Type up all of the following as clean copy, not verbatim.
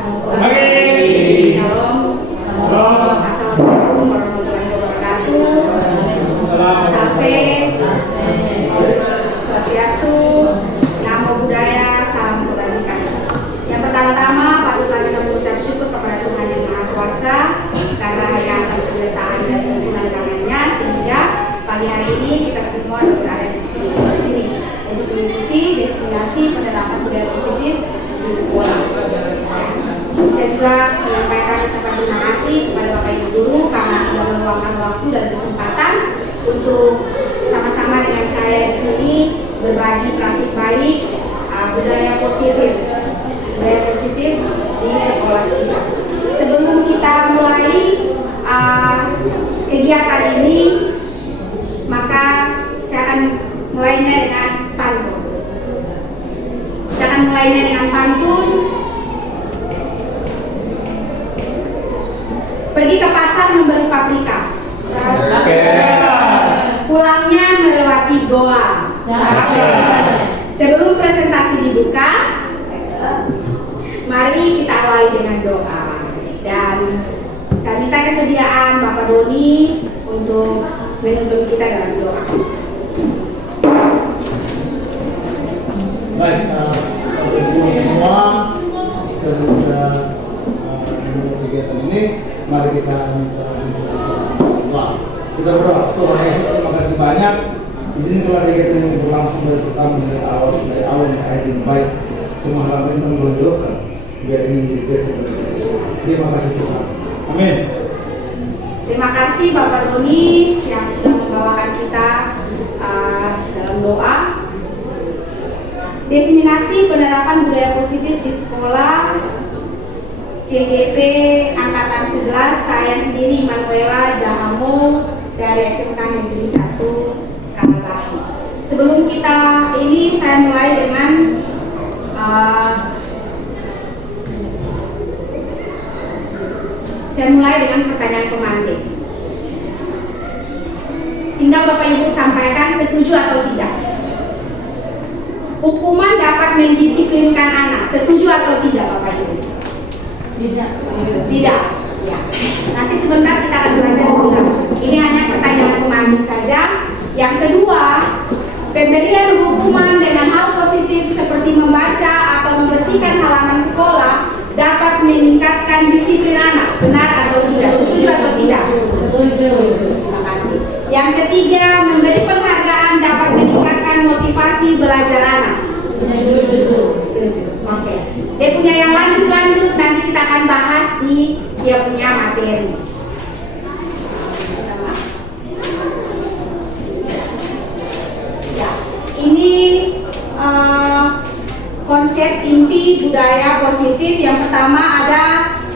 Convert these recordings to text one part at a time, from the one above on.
Pagi. Shalom. Assalamualaikum warahmatullahi wabarakatuh. Safe. Swastiastu. Namo Buddhaya. Salam kebajikan. Yang pertama-tama patutlah kita mengucap syukur kepada Tuhan yang Maha Kuasa karena hanya atas penyertaan dan tuntunan tangannya sehingga pagi hari ini kita semua berada di sini untuk mengikuti destinasi penerapan budaya positif di sekolah. Saya juga menyampaikan ucapan terima kasih kepada Bapak Ibu Guru karena sudah meluangkan waktu dan kesempatan untuk sama-sama dengan saya di sini berbagi praktik baik budaya positif di sekolah kita. Sebelum kita mulai kegiatan ini, maka saya akan mulainya dengan pantun. Pergi ke pasar membeli paprika. Pulangnya melewati goa. Sebelum presentasi dibuka, mari kita awali dengan doa. Dan saya minta kesediaan Bapak Doni untuk menuntun kita dalam doa. Baik, Bapak Ibu semua, sebelum kita memulai kegiatan ini, mari kita doa. Kita berdoa. Tuhan Yesus, terima kasih banyak. Izinkanlah kegiatan ini berlangsung dari pertama dari awal sampai akhir yang baik. Semua hal yang kita menunjukkan biar ini menjadi besok. Terima kasih Tuhan. Amin. Terima kasih Bapak Doni yang sudah membawakan kita dalam doa. Diseminasi penerapan budaya positif di sekolah CGP Angkatan 11, saya sendiri Manuela Jahamo dari SMK Negeri 1 Kalabahi. Sebelum kita ini saya mulai dengan pertanyaan pemantik. Tinggal Bapak Ibu sampaikan setuju atau tidak. Hukuman dapat mendisiplinkan anak. Setuju atau tidak Bapak Ibu? Tidak. Ya. Nanti sebentar kita akan belajar lebih lanjut. Ini hanya pertanyaan pemantik saja. Yang kedua, pemberian hukuman dengan hal positif seperti membaca atau membersihkan halaman sekolah dapat meningkatkan disiplin anak. Benar atau tidak? Setuju atau tidak? Setuju. Terima kasih. Yang ketiga, memberi penghargaan dapat meningkatkan motivasi belajar anak. Setuju. Oke. Dia punya yang lanjut, nanti kita akan bahas di dia punya materi. Ya, ini konsep inti budaya positif. Yang pertama ada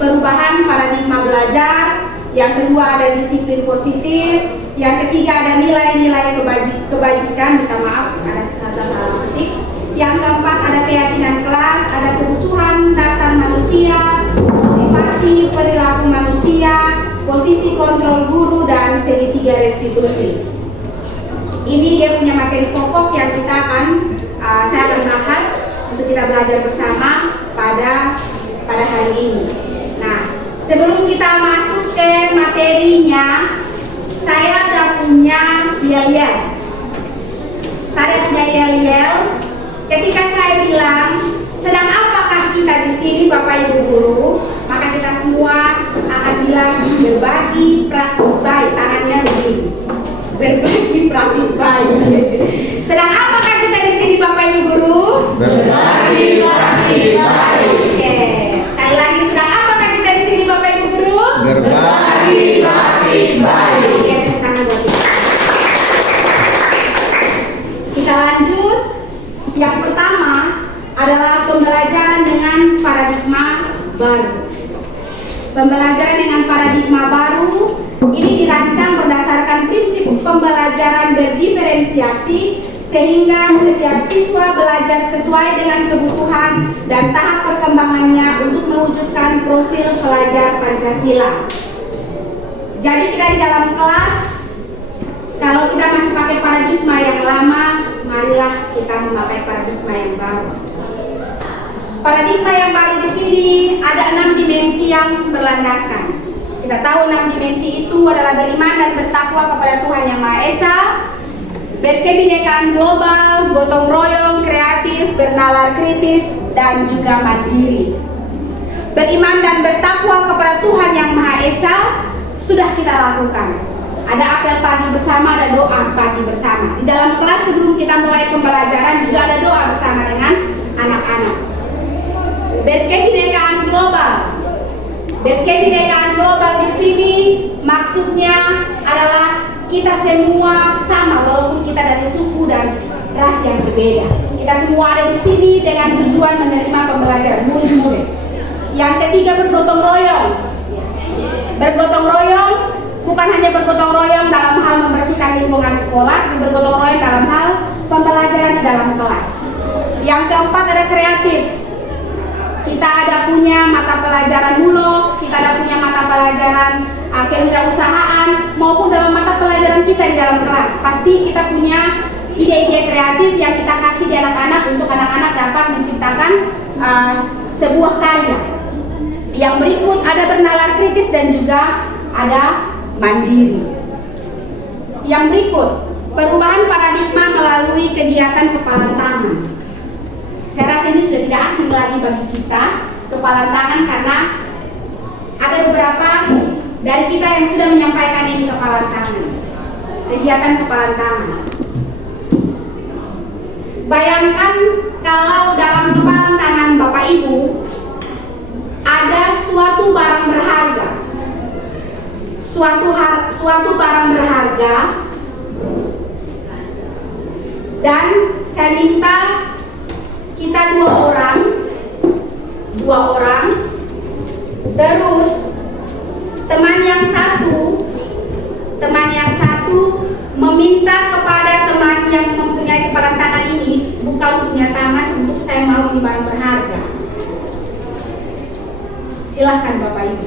perubahan paradigma belajar, yang kedua ada disiplin positif, yang ketiga ada nilai-nilai kebajikan, minta maaf ada kata salah ketik. Yang keempat ada keyakinan kelas, ada kebutuhan dasar manusia, motivasi perilaku manusia, posisi kontrol guru, dan segitiga restitusi. Ini dia punya materi pokok yang kita saya akan bahas untuk kita belajar bersama pada hari ini. Nah, sebelum kita masuk ke materinya, saya sudah punya yel-yel. Ketika saya bilang, sedang apakah kita di sini Bapak Ibu Guru, maka kita semua akan bilang berbagi praktik baik. Tangannya begini. Berbagi praktik baik. Sedang apakah kita di sini Bapak Ibu Guru? Berbagi praktik baik. Oke. Sekali lagi, sedang apakah kita di sini Bapak Ibu Guru? Berbagi praktik baik. Oke, tangan buat kita. Kita lanjut. Yang pertama adalah pembelajaran dengan paradigma baru. Pembelajaran dengan paradigma baru ini dirancang berdasarkan prinsip pembelajaran berdiferensiasi sehingga setiap siswa belajar sesuai dengan kebutuhan dan tahap perkembangannya untuk mewujudkan profil pelajar Pancasila. Jadi kita di dalam kelas, kalau kita masih pakai paradigma yang lama, marilah kita memakai paradigma yang baru. Paradigma yang baru di sini ada 6 dimensi yang berlandaskan. Kita tahu 6 dimensi itu adalah beriman dan bertakwa kepada Tuhan Yang Maha Esa, berkebinekaan global, gotong royong, kreatif, bernalar kritis, dan juga mandiri. Beriman dan bertakwa kepada Tuhan Yang Maha Esa sudah kita lakukan. Ada apel pagi bersama, ada doa pagi bersama. Di dalam kelas sebelum kita mulai pembelajaran juga ada doa bersama dengan anak-anak. Berkebinekaan global. Berkebinekaan global di sini maksudnya adalah kita semua sama walaupun kita dari suku dan ras yang berbeda. Kita semua ada di sini dengan tujuan menerima pembelajaran murid-murid. Yang ketiga, bergotong royong. Bergotong royong bukan hanya bergotong royong dalam hal membersihkan lingkungan sekolah, tapi bergotong royong dalam hal pembelajaran di dalam kelas. Yang keempat, ada kreatif. Kita ada punya mata pelajaran mulok, kita ada punya mata pelajaran kewirausahaan, maupun dalam mata pelajaran kita di dalam kelas. Pasti kita punya ide-ide kreatif yang kita kasih di anak-anak untuk anak-anak dapat menciptakan sebuah karya. Yang berikut ada bernalar kritis dan juga ada mandiri. Yang berikut, perubahan paradigma melalui kegiatan kepalan tangan. Saya rasa ini sudah tidak asing lagi bagi kita, kepalan tangan, karena ada beberapa dari kita yang sudah menyampaikan ini kepalan tangan. Kegiatan kepalan tangan. Bayangkan kalau dalam kepalan tangan Bapak Ibu ada suatu barang berharga. Suatu barang berharga, dan saya minta kita dua orang, terus teman yang satu meminta kepada teman yang mempunyai kepalan tangan ini, buka punya tangan untuk saya mau ini barang berharga. Silahkan Bapak Ibu.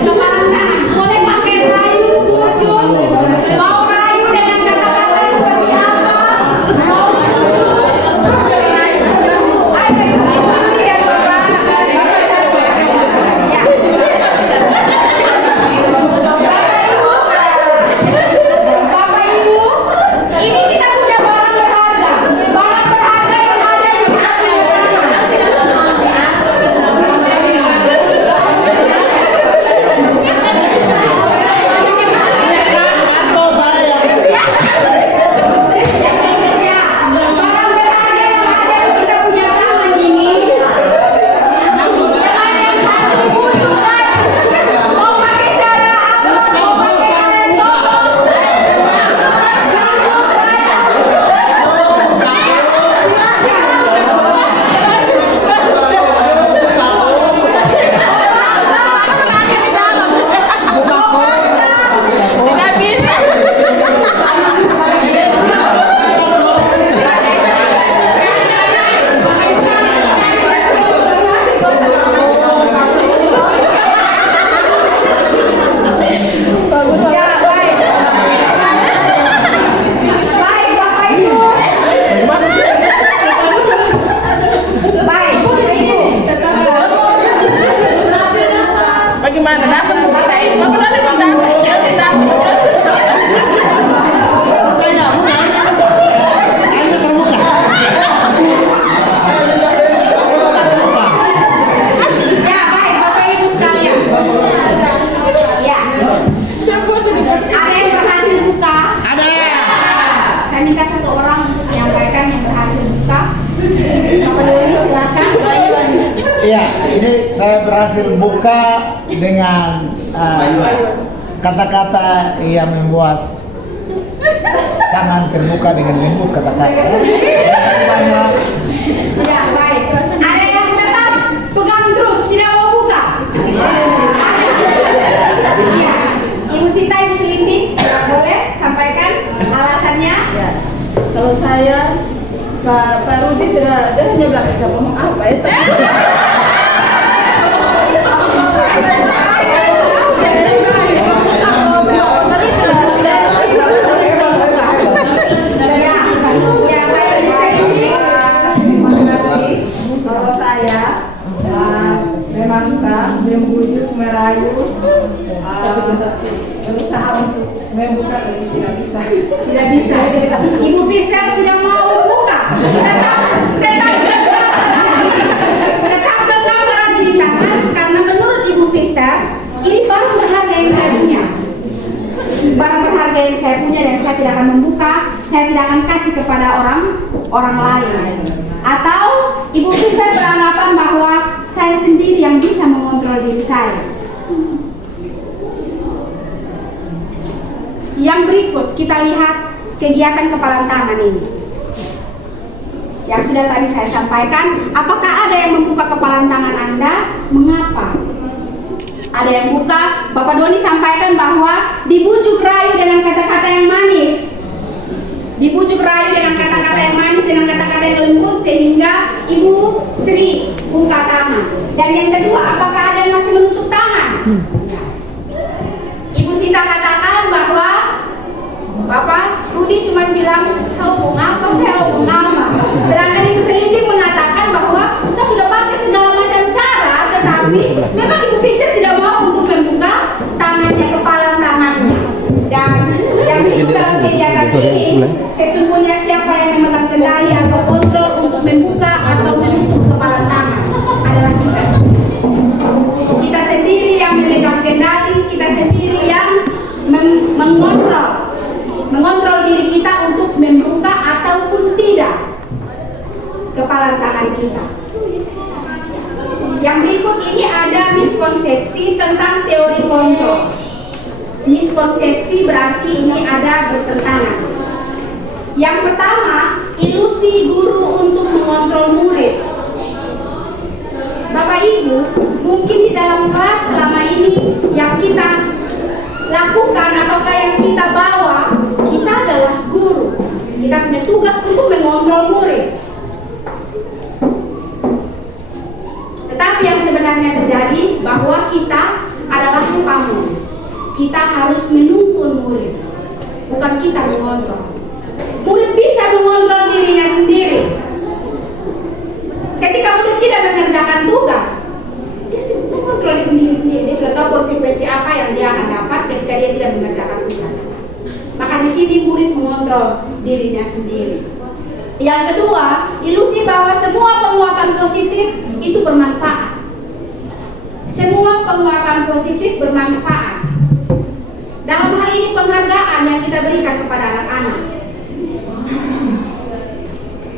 Kepalan tangan boleh pakai rayu, bucun, mau rayu dengan kata-kata seperti apa? Bapak Ibu, ini kita punya barang berharga. Barang berharga yang ada di saya berhasil buka dengan kata-kata yang membuat tangan terbuka dengan lembut kata-kata. Banyak. Ya, baik. Ada yang tetap pegang terus, tidak mau buka. Ya. Ibu Sita, Ibu Selinding, boleh sampaikan alasannya? Ya. Kalau saya, Pak Rudi dia hanya bilang saya ngomong apa ya? Ya, baik. Rayu berusaha untuk membuka tapi tidak bisa. tidak bisa. Ibu Fister tidak mau buka. Tetap berarti di tangan karena menurut Ibu Fister ini barang berharga yang saya punya. Barang berharga yang saya punya dan saya tidak akan membuka, saya tidak akan kasih kepada orang lain. Atau Ibu Fister beranggapan bahwa saya sendiri yang bisa mengontrol diri saya. Yang berikut kita lihat kegiatan kepalan tangan ini. Yang sudah tadi saya sampaikan, apakah ada yang membuka kepalan tangan Anda? Mengapa? Ada yang buka. Bapak Doni sampaikan bahwa dibujuk rayu dengan kata-kata yang manis. Dibujuk rayu dengan kata-kata yang manis, dengan kata-kata yang lembut, sehingga Ibu Sri buka tangan. Dan yang kedua, apakah ada yang masih menutup tangan? Ibu Sita katakan bahwa Bapak Rudi cuma bilang, saya mau apa, saya mau apa. Sedangkan Ibu Sri mengatakan bahwa kita sudah pakai segala macam cara, tetapi memang Ibu Fister tidak mau untuk membuka tangannya, kepala tangannya. Dan yang berikut dalam kegiatan ini, sesungguhnya siapa yang memegang kendali atau kontrol untuk membuka atau menutup kepala tangan adalah kita sendiri. Kita sendiri yang memegang kendali, kita sendiri yang mengontrol diri kita untuk membuka ataupun tidak kepala tangan kita. Yang berikut ini ada miskonsepsi tentang teori kontrol. Miskonsepsi berarti ini ada bertentangan. Yang pertama, ilusi guru untuk mengontrol murid. Bapak Ibu, mungkin di dalam kelas selama ini yang kita lakukan ataukah yang kita bawa, kita adalah guru. Kita punya tugas untuk mengontrol murid. Tetapi yang sebenarnya terjadi bahwa kita adalah pamong. Kita harus menuntun murid, bukan kita mengontrol. Murid bisa mengontrol dirinya sendiri. Ketika murid tidak mengerjakan tugas, dia mengontrol diri sendiri. Dia sudah tahu konsekuensi apa yang dia akan dapat ketika dia tidak mengerjakan tugas. Maka di sini murid mengontrol dirinya sendiri. Yang kedua, ilusi bahwa semua penguatan positif itu bermanfaat. Semua penguatan positif bermanfaat. Dalam hal ini penghargaan yang kita berikan kepada anak-anak.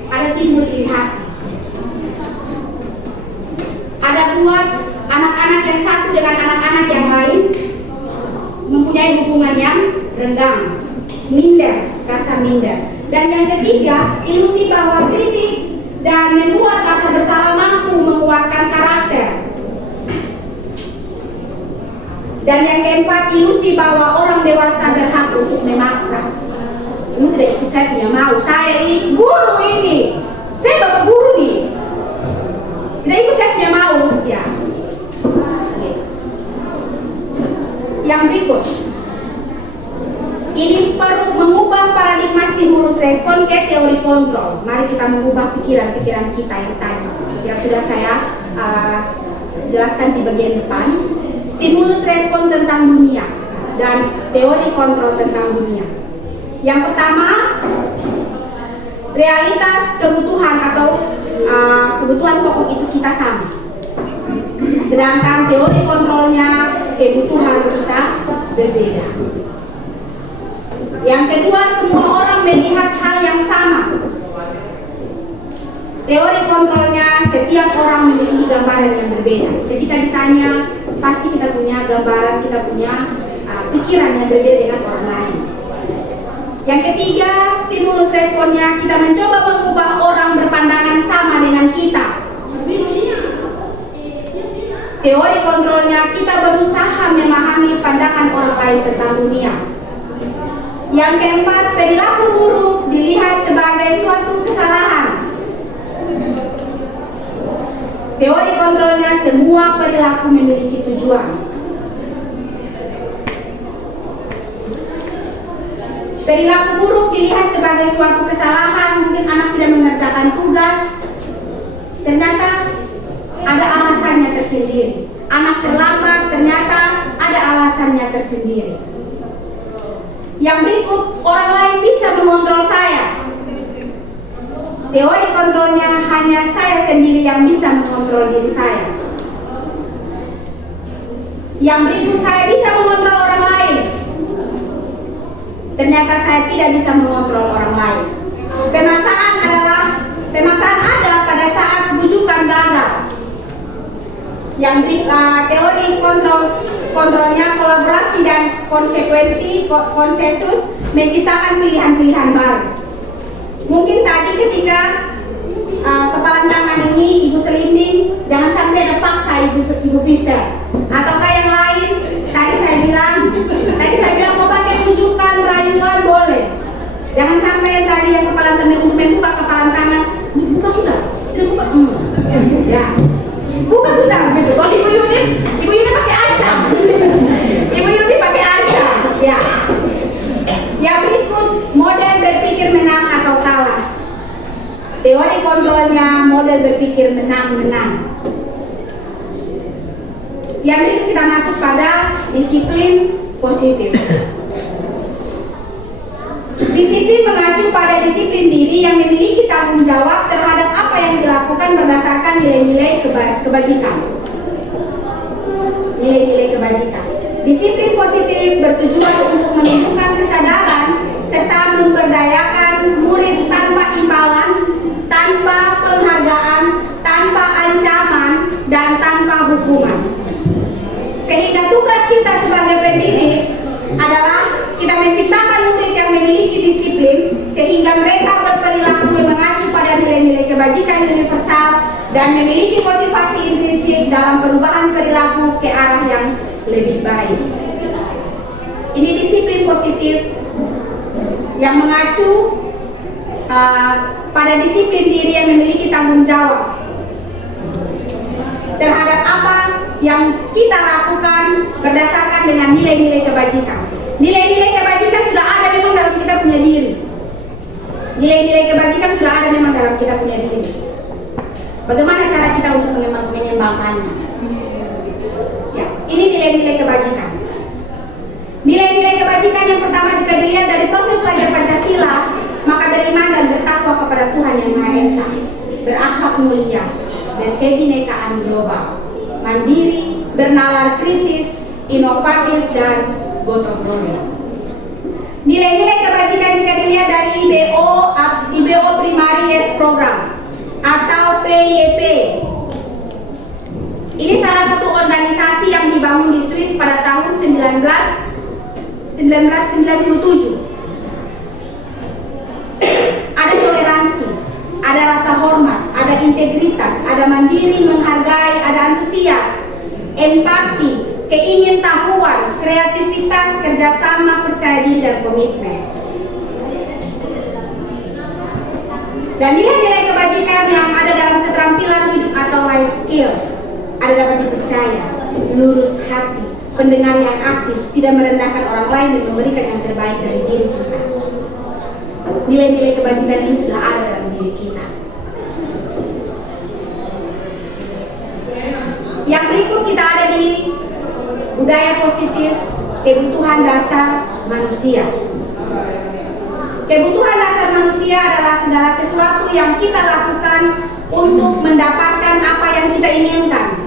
Ada timbul iri hati. Ada buat anak-anak yang satu dengan anak-anak yang lain mempunyai hubungan yang renggang, minder, rasa minder. Dan yang ketiga, ilusi bahwa kritik dan membuat rasa bersalah mampu menguatkan karakter. Dan yang keempat, ilusi bahwa orang dewasa berhak untuk memaksa. Kamu tidak ikut saya punya mau, saya ini guru ini, saya bapak guru nih. Tidak ikut saya punya mau, ya. Yang berikut, ini perlu mengubah paradigma stimulus respon ke teori kontrol. Mari kita mengubah pikiran-pikiran kita yang tadi, yang sudah saya jelaskan di bagian depan. Stimulus respon tentang dunia dan teori kontrol tentang dunia. Yang pertama, realitas kebutuhan atau kebutuhan pokok itu kita sama. Sedangkan teori kontrolnya kebutuhan kita berbeda. Yang kedua, semua orang melihat hal yang sama. Teori kontrolnya setiap orang memiliki gambaran yang berbeda. Ketika ditanya, pasti kita punya gambaran, kita punya pikiran yang berbeda dengan orang lain. Yang ketiga, stimulus responnya kita mencoba mengubah orang berpandangan sama dengan kita. Teori kontrolnya kita berusaha memahami pandangan orang lain tentang dunia. Yang keempat, perilaku buruk dilihat sebagai suatu kesalahan. Teori kontrolnya semua perilaku memiliki tujuan. Perilaku buruk dilihat sebagai suatu kesalahan, mungkin anak tidak mengerjakan tugas. Ternyata ada alasannya tersendiri. anak terlambat, ternyata ada alasannya tersendiri. Yang berikut, orang lain bisa mengontrol saya. Teori kontrolnya hanya saya sendiri yang bisa mengontrol diri saya. Yang berikut, saya bisa mengontrol orang lain. Ternyata saya tidak bisa mengontrol orang lain. Pemaksaan ada pada saat bujukan gagal. Yang teori kontrolnya kolaborasi dan konsensus menciptakan pilihan-pilihan baru. Mungkin tadi ketika kepala tangan ini Ibu selinding, jangan sampai ada paksa Ibu Vista. Ataukah yang lain? Tadi saya bilang mau pakai rujukan rayuan boleh. Jangan sampai yang tadi yang kepala tangan untuk membuka kepala tangan, buka sudah, tidak buka. Ya, buka sudah gitu. Kalau Ibu Yuni pakai ancam. Ibu Yuni pakai ancam. Ya. Yang berikut, model berpikir menang atau kalah. Teori kontrolnya model berpikir menang-menang. Yang berikut kita masuk pada disiplin positif. Disiplin mengacu pada disiplin diri yang memiliki tanggung jawab terhadap apa yang dilakukan berdasarkan nilai-nilai kebajikan. Nilai-nilai kebajikan. Disiplin positif bertujuan untuk menunjukkan kesadaran serta memberdayakan murid tanpa imbalan, tanpa penghargaan, tanpa ancaman, dan tanpa hukuman. Sehingga tugas kita sebagai pendidik adalah kita menciptakan murid yang memiliki disiplin sehingga mereka berperilaku mengacu pada nilai-nilai kebajikan universal dan memiliki motivasi intrinsik dalam perubahan perilaku ke arah yang lebih baik. Ini disiplin positif yang mengacu pada disiplin diri yang memiliki tanggung jawab terhadap apa yang kita lakukan berdasarkan dengan nilai-nilai kebajikan. Nilai-nilai kebajikan sudah ada memang dalam kita punya diri. Nilai-nilai kebajikan sudah ada memang dalam kita punya diri. Bagaimana cara kita untuk mengembangkannya? Ya, ini nilai-nilai kebajikan. Nilai-nilai kebajikan yang pertama jika dilihat dari profil pelajar Pancasila, maka beriman dan bertakwa kepada Tuhan Yang Maha Esa, berakhlak mulia, berkebinekaan global, mandiri, bernalar kritis, inovatif, dan gotong royong. Nilai-nilai kebajikan jika dilihat dari IBO Primary Years Program atau PYP. Ini salah satu organisasi yang dibangun di Swiss pada tahun 1997. Ada toleransi, ada rasa hormat, ada integritas, ada mandiri, menghargai, ada antusias, empati, keingintahuan, kreativitas, kerjasama, percaya diri, dan komitmen. Dan nilai-nilai kebajikan yang ada dalam keterampilan hidup atau life skill ada dapat dipercaya, lurus hati, pendengar yang aktif, tidak merendahkan orang lain dan memberikan yang terbaik dari diri kita. Nilai-nilai kebajikan ini sudah ada dalam diri kita. Yang berikut kita ada di budaya positif, kebutuhan dasar manusia. Kebutuhan dasar manusia adalah segala sesuatu yang kita lakukan untuk mendapatkan apa yang kita inginkan.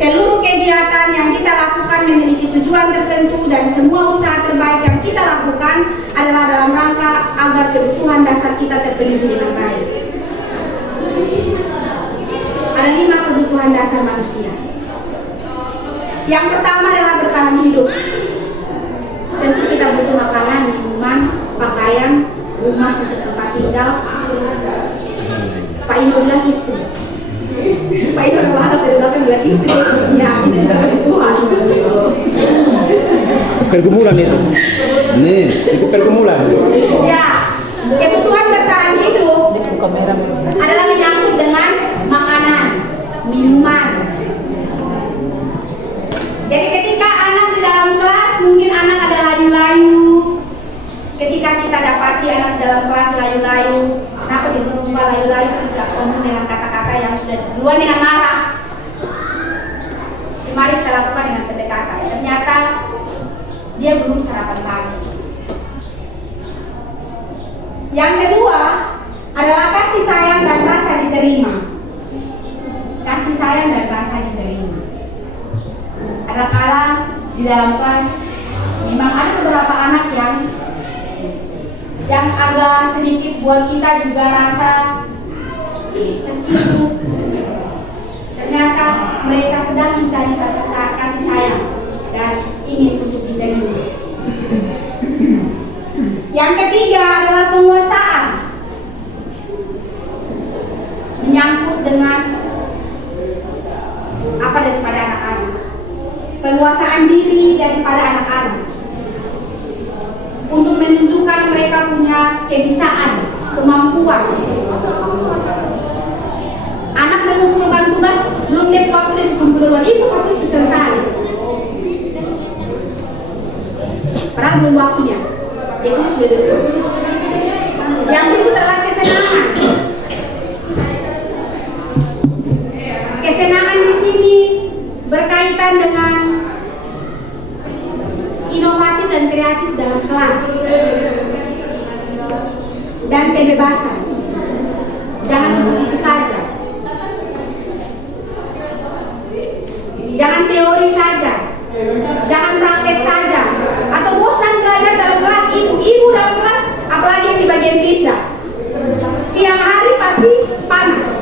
Seluruh kegiatan yang kita lakukan memiliki tujuan tertentu dan semua usaha terbaik yang kita lakukan adalah dalam rangka agar kebutuhan dasar kita terpenuhi dengan baik. Ada 5 kebutuhan dasar manusia. Yang pertama adalah bertahan hidup. Tentu kita butuh makanan, minuman, pakaian, rumah untuk tempat tinggal. Pak Indo bilang istri. Pak Indo bilang istri. Ya, itu juga kebutuhan. Pergumulan itu. Nih, Itu pergumulan. Ya, kebutuhan bertahan hidup adalah menyangkut dengan makanan, minuman. Jadi ketika anak di dalam kelas, mungkin anak ada layu-layu. Ketika kita dapati anak dalam kelas layu-layu, kenapa di rumah layu-layu itu sudah ngomong dengan kata-kata yang sudah duluan dengan marah. mari kita lakukan dengan pendekatan. Ternyata dia belum sarapan pagi. Yang kedua adalah kasih sayang dan rasa diterima. Kasih sayang dan rasa diterima. Ada kala di dalam kelas memang ada beberapa anak yang agak sedikit buat kita juga rasa kesitu. Ternyata mereka sedang mencari kasih sayang dan ingin untuk diterima. Yang ketiga adalah penguasaan. Menyangkut dengan apa daripada anak-anak. Penguasaan diri daripada anak-anak. Untuk menunjukkan mereka punya kebisaan, kemampuan. Anak mengumpulkan tugas, belum dia waktu dia dikumpulkan, ibu sampai selesai. Padahal belum waktunya. Itu sudah dulu. Yang itu adalah kesenangan. Kesenangan di sini berkaitan dengan inovatif dan kreatif dalam kelas dan kebebasan. Jangan itu saja. Jangan teori saja. Jangan praktek saja. Atau bosan belajar dalam kelas, ibu dalam kelas, apalagi yang di bagian bisda. Siang hari pasti panas.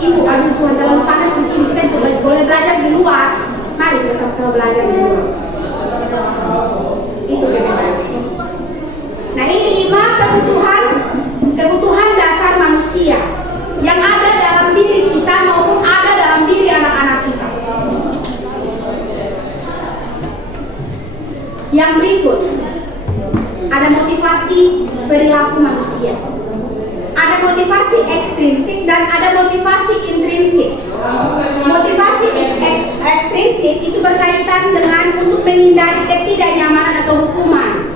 Ibu, aduh Tuhan, terlalu panas di sini, kita boleh belajar di luar. Mari kita sama-sama belajar di luar. Itu kebebasan. Nah, ini 5 kebutuhan dasar manusia yang ada dalam diri kita maupun ada dalam diri anak-anak kita. Yang berikut, ada motivasi perilaku manusia. Ada motivasi ekstrinsik dan ada motivasi intrinsik. Motivasi ekstrinsik itu berkaitan dengan untuk menghindari ketidaknyamanan atau hukuman.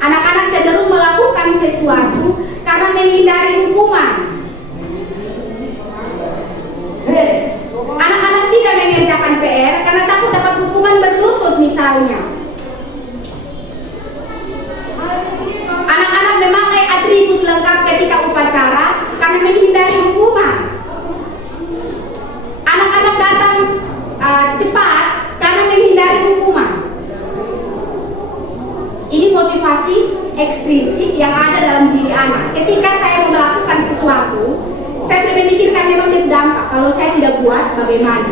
Anak-anak cenderung melakukan sesuatu karena menghindari hukuman. Anak-anak tidak mengerjakan PR karena takut dapat hukuman berlutut misalnya. Anak-anak memakai atribut lengkap ketika upacara karena menghindari hukuman. Anak-anak datang cepat karena menghindari hukuman. Ini motivasi ekstrinsik yang ada dalam diri anak. Ketika saya melakukan sesuatu, saya sudah memikirkan memang berdampak. Kalau saya tidak buat, bagaimana?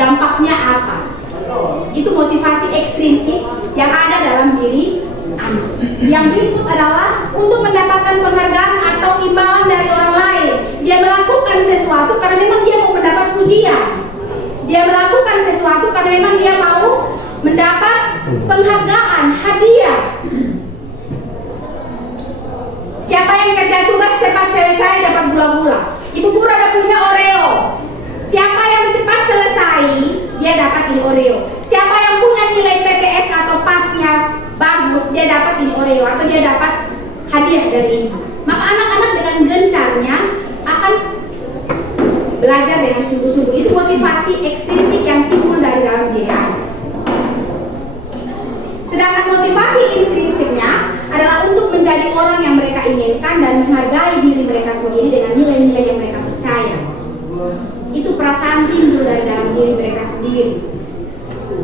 Dampaknya apa? Itu motivasi ekstrinsik yang ada dalam diri anak. Yang berikut adalah untuk mendapatkan penghargaan atau imbalan dari orang lain. Dia melakukan sesuatu karena memang dia mau mendapat pujian. Dia melakukan sesuatu karena memang dia mau mendapat penghargaan, hadiah. Siapa yang kerja tugas cepat selesai dapat gula-gula. Ibu guru ada punya Oreo. Siapa yang cepat selesai, dia dapat ini Oreo. Siapa yang punya nilai PTS atau pasnya bagus, dia dapat ini Oreo atau dia dapat hadiah dari ibu. Maka anak-anak dengan gencarnya akan belajar dengan sungguh-sungguh. Itu motivasi ekstrinsik yang timbul dari dalam diri anak. Sedangkan motivasi intrinsiknya adalah untuk menjadi orang yang mereka inginkan dan menghargai diri mereka sendiri dengan nilai-nilai yang mereka percaya. Itu perasaan timbul dari dalam diri mereka sendiri,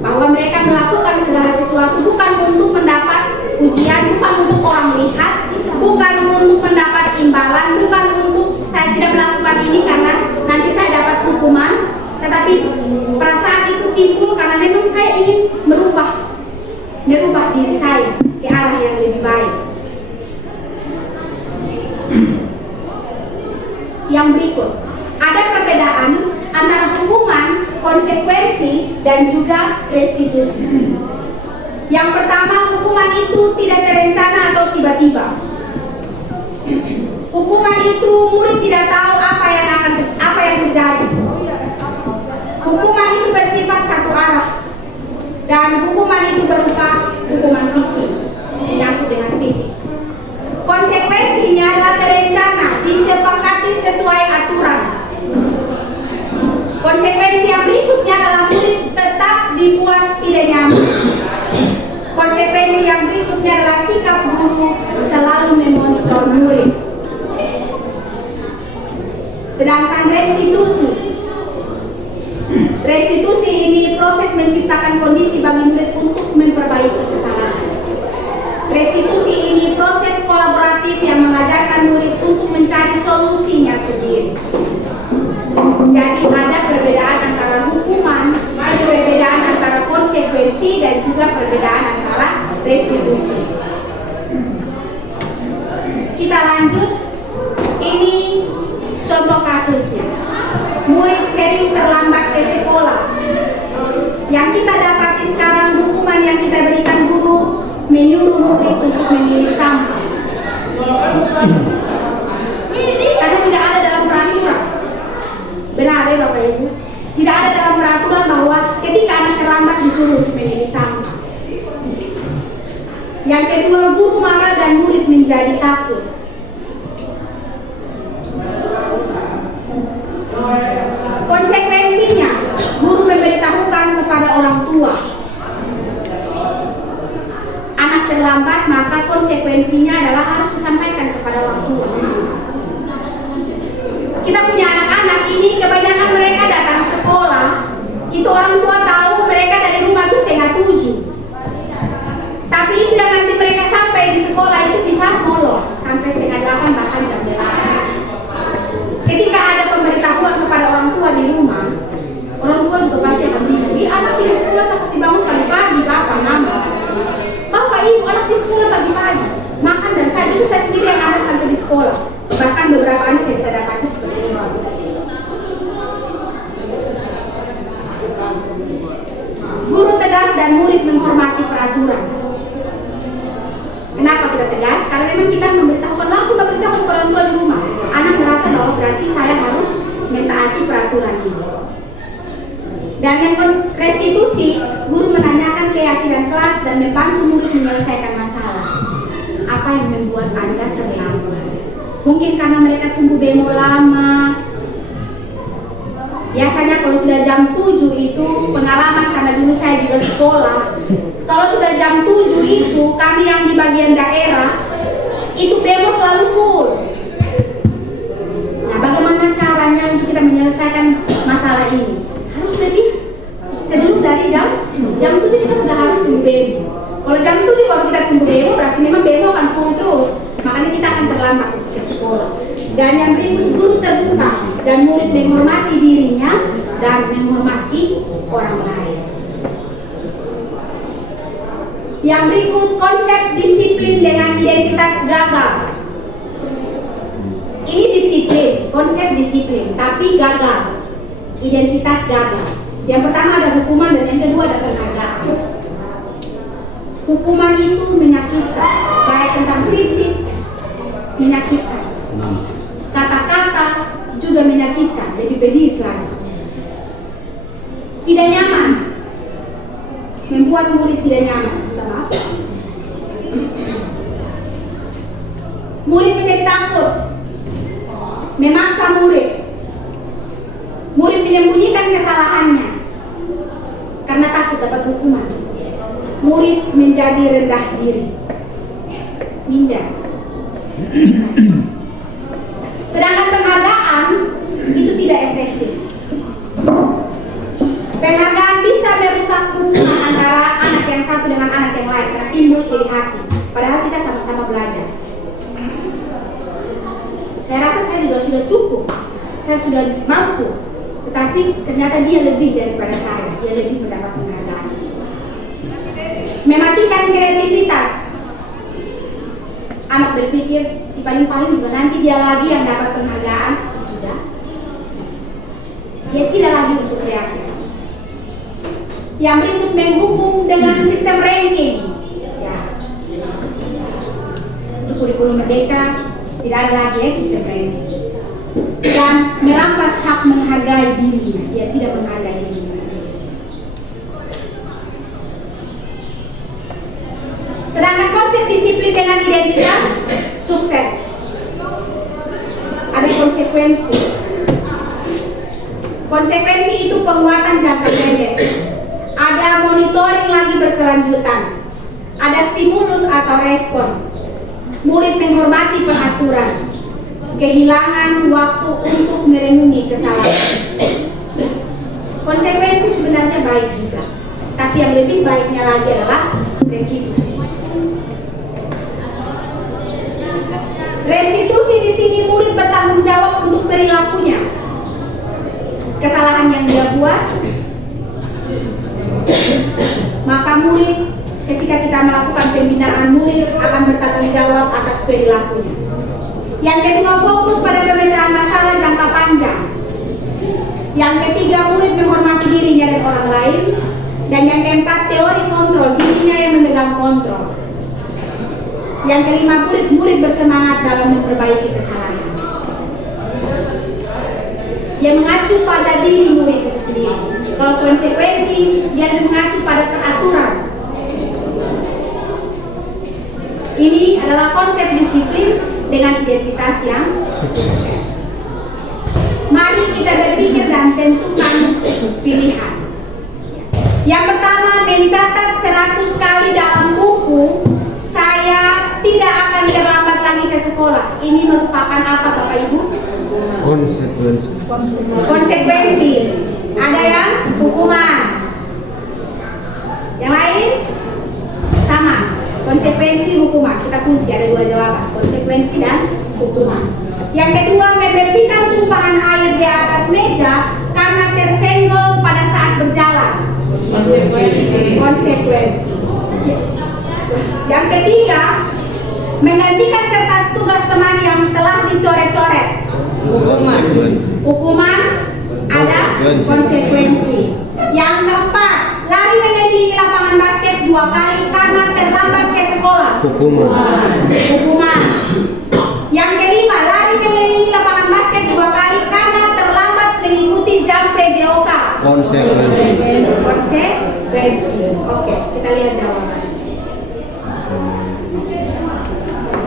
bahwa mereka melakukan segala sesuatu bukan untuk mendapat pujian, bukan untuk orang lihat, bukan untuk mendapat imbalan, bukan untuk saya tidak melakukan ini karena nanti saya dapat hukuman, tetapi perasaan itu timbul karena memang saya ingin merubah diri saya ke arah yang lebih baik. Yang berikut, ada perbedaan antara hukuman, konsekuensi, dan juga restitusi. Yang pertama, hukuman itu tidak terencana atau tiba-tiba. Hukuman itu murid tidak tahu apa yang terjadi. Hukuman itu bersifat satu arah. Dan hukuman itu berupa hukuman fisik, menyangkut dengan fisik. Konsekuensinya adalah terencana, disepakati sesuai aturan. Konsekuensi yang berikutnya adalah murid Sedangkan restitusi ini proses menciptakan kondisi bagi murid untuk memperbaiki kesalahan. Restitusi ini proses kolaboratif yang mengajarkan murid untuk mencari solusinya sendiri. Jadi ada perbedaan antara hukuman, perbedaan antara konsekuensi, dan juga perbedaan antara restitusi. Kita lanjut. Ini contoh kasusnya. Murid sering terlambat ke sekolah. Yang kita dapati sekarang, hukuman yang kita berikan guru menyuruh murid untuk memilih sampah. Karena tidak ada dalam peraturan. Benar ya Bapak Ibu? Tidak ada dalam peraturan bahwa ketika anak terlambat disuruh memilih sampah. Yang kedua, guru marah dan murid menjadi takut. Konsekuensinya, guru memberitahukan kepada orang tua. Anak terlambat, maka konsekuensinya adalah harus disampaikan kepada orang tua. Kita punya anak-anak ini, kebanyakan mereka datang sekolah, itu orang tua tahu mereka dari rumah itu 6:30. Tapi itu yang nanti mereka sampai di sekolah itu bisa molor sampai 7:30 bahkan jam 8. Ketika ada pemberitahuan kepada orang tua di rumah, orang tua juga pasti akan bilang, anak di sekolah saya kasih bangun pagi-pagi, bapak, mama. Bapak, ibu, anak di sekolah pagi-pagi. Makan dan saya sendiri yang ada sampai di sekolah. Bahkan beberapa anak yang kita dapati seperti ini. Guru tegas dan murid menghormati peraturan. Kenapa kita tegas? Karena memang kita langsung memberitahukan kepada orang tua di rumah. Anak merasa bahwa berarti saya harus mentaati peraturan ini. Dan yang restitusi, guru menanyakan keyakinan kelas dan membantu murid menyelesaikan masalah. Apa yang membuat Anda terlambat? Mungkin karena mereka tunggu bemo lama. Biasanya kalau sudah jam 7 itu pengalaman, karena dulu saya juga sekolah. Kalau sudah jam 7 itu kami yang di bagian daerah itu bemo selalu full. Nah, bagaimana caranya untuk kita menyelesaikan masalah ini? Harus lebih sebelum dari jam 7 kita sudah harus tunggu bemo. Kalau jam 7 baru kita tunggu bemo, berarti memang bemo akan full terus. Makanya kita akan terlambat ke sekolah. Dan yang berikut, guru terbuka dan murid menghormati dirinya dan menghormati orang lain. Yang berikut, konsep disiplin dengan identitas gagal. Ini disiplin, konsep disiplin, tapi gagal. Identitas gagal. Yang pertama ada hukuman dan yang kedua ada penghargaan. Hukuman itu menyakitkan, baik tentang fisik, menyakitkan. Kata-kata juga menyakitkan, lebih pedis lagi. Tidak nyaman, membuat murid tidak nyaman. Maaf. Murid menjadi takut, memaksa murid. Murid menyembunyikan kesalahannya karena takut dapat hukuman. Murid menjadi rendah diri, minder. Sedangkan penghargaan itu tidak efektif. Penghargaan bisa merusak hubungan antara anak yang satu dengan anak yang lain karena timbul iri hati. Padahal kita sama-sama belajar. Saya rasa saya juga sudah cukup, saya sudah mampu, tetapi ternyata dia lebih daripada saya. Dia lebih mendapat penghargaan. Mematikan kreativitas. Anak berpikir paling-paling juga nanti dia lagi yang dapat penghargaan. Sudah, dia tidak lagi untuk kreatif. Yang berikut, menghukum dengan sistem ranking. Ya, untuk kurikulum merdeka tidak ada lagi ya sistem ranking. Dan merampas hak menghargai dirinya. Dia tidak menghargai dirinya sendiri. Sedangkan konsep disiplin dengan identitas sukses. Ada konsekuensi. Konsekuensi itu penguatan jangka pendek. Ada monitoring lagi berkelanjutan. Ada stimulus atau respon. Murid menghormati peraturan. kehilangan waktu untuk merenungi kesalahan. Konsekuensi sebenarnya baik juga, tapi yang lebih baiknya lagi adalah restitusi. Restitusi di sini murid bertanggung jawab untuk perilakunya. Kesalahan yang dia buat, maka murid ketika kita melakukan pembinaan, murid akan bertanggung jawab atas perilakunya. Yang kedua, fokus pada pemecahan masalah jangka panjang. Yang ketiga, murid menghormati dirinya dan orang lain. Dan yang keempat, teori kontrol, dirinya yang memegang kontrol. Yang kelima, murid bersemangat dalam memperbaiki kesalahan. Dia mengacu pada diri murid itu sendiri. Kalau konsekuensi, dia mengacu pada peraturan. Ini adalah konsep disiplin dengan identitas yang sukses. Mari kita berpikir dan tentukan pilihan. Yang pertama, mencatat 100 kali dalam buku, saya tidak akan terlambat lagi ke sekolah. Ini merupakan apa Bapak Ibu? Konsekuensi. Konsekuensi. Ada yang hukuman. Yang lain sama. Konsekuensi hukuman. Kita kunci ada dua jawaban. Konsekuensi dan hukuman. Yang kedua, membersihkan tumpahan air di atas meja karena tersenggol pada saat berjalan. Konsekuensi. Yang ketiga, menggantikan kertas tugas teman yang telah dicoret-coret. Hukuman ada konsekuensi. Yang keempat, lari mengelilingi lapangan basket 2 kali karena terlambat ke sekolah. Hukuman. Yang kelima, lari mengelilingi lapangan basket 2 kali karena terlambat mengikuti jam PJOK. Konsekuensi. Oke, kita lihat jawaban.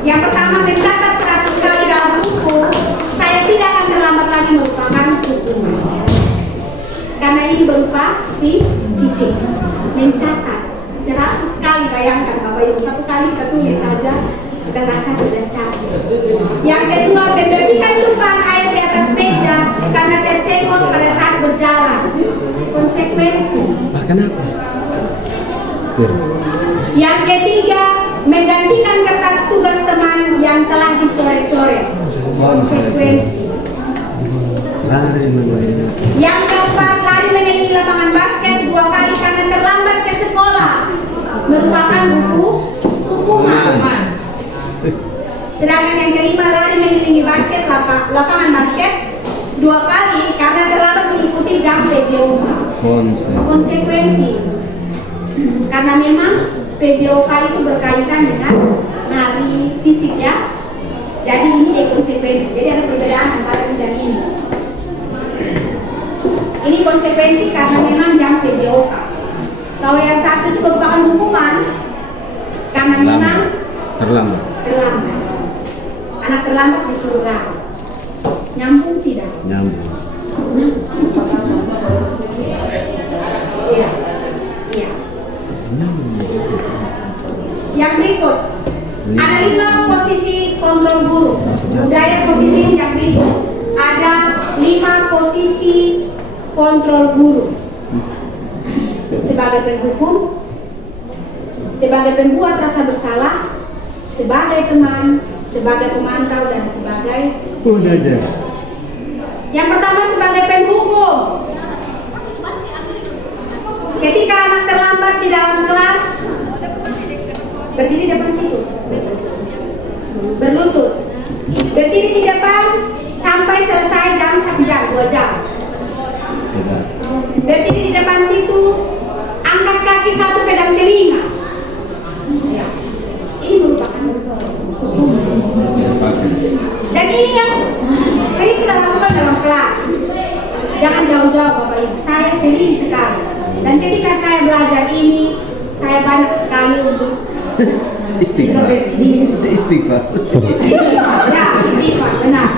Yang pertama, mencatat 100 kali dalam buku, saya tidak akan terlambat lagi merupakan hukuman. Karena ini berupa fisik. Mencatat 100 kali, bayangkan Bapak Ibu, 1 kali kita tulis saja, kita rasa sudah capek. Yang kedua, membersihkan tumpahan air di atas meja karena tersenggol pada saat berjalan. Konsekuensi. Kenapa? Yang ketiga, menggantikan kertas tugas teman yang telah dicoret-coret. Konsekuensi. Lari mengelilingi. Yang keempat, lari mengelilingi lapangan basket 2 kali karena terlambat ke sekolah. Merupakan hukuman. Sedangkan yang kelima, lari mengelilingi lapangan basket 2 kali karena terlambat mengikuti jam PJOK. Konsekuensi. Karena memang PJOK itu berkaitan dengan lari fisik ya. Jadi ini konsekuensi. Jadi ada perbedaan antara ini dan ini. Ini konsekuensi karena memang jam PJOK. Kalau yang satu itu merupakan hukuman karena memang terlambat. Anak terlambat disuruh lari. Nyambung tidak? Nyambung. Iya. Yang berikut, ada 5 posisi kontrol guru. Budaya positif yang berikut, ada 5 posisi kontrol guru. Sebagai penghukum, sebagai pembuat rasa bersalah, sebagai teman, sebagai pemantau, dan sebagai Udah. yang pertama sebagai penghukum. Ketika anak terlambat di dalam kelas, berdiri depan situ, berlutut, berdiri di depan sampai selesai jam 1 jam, 2 jam. Berdiri di depan situ, angkat kaki 1, pegang telinga. Ya. Ini merupakan hukuman. Dan ini yang sering kita lakukan dalam kelas. Jangan jauh-jauh Bapak Ibu, saya sering sekali. Dan ketika saya belajar ini, saya banyak sekali untuk Istighfar. Ya, istighfar, benar.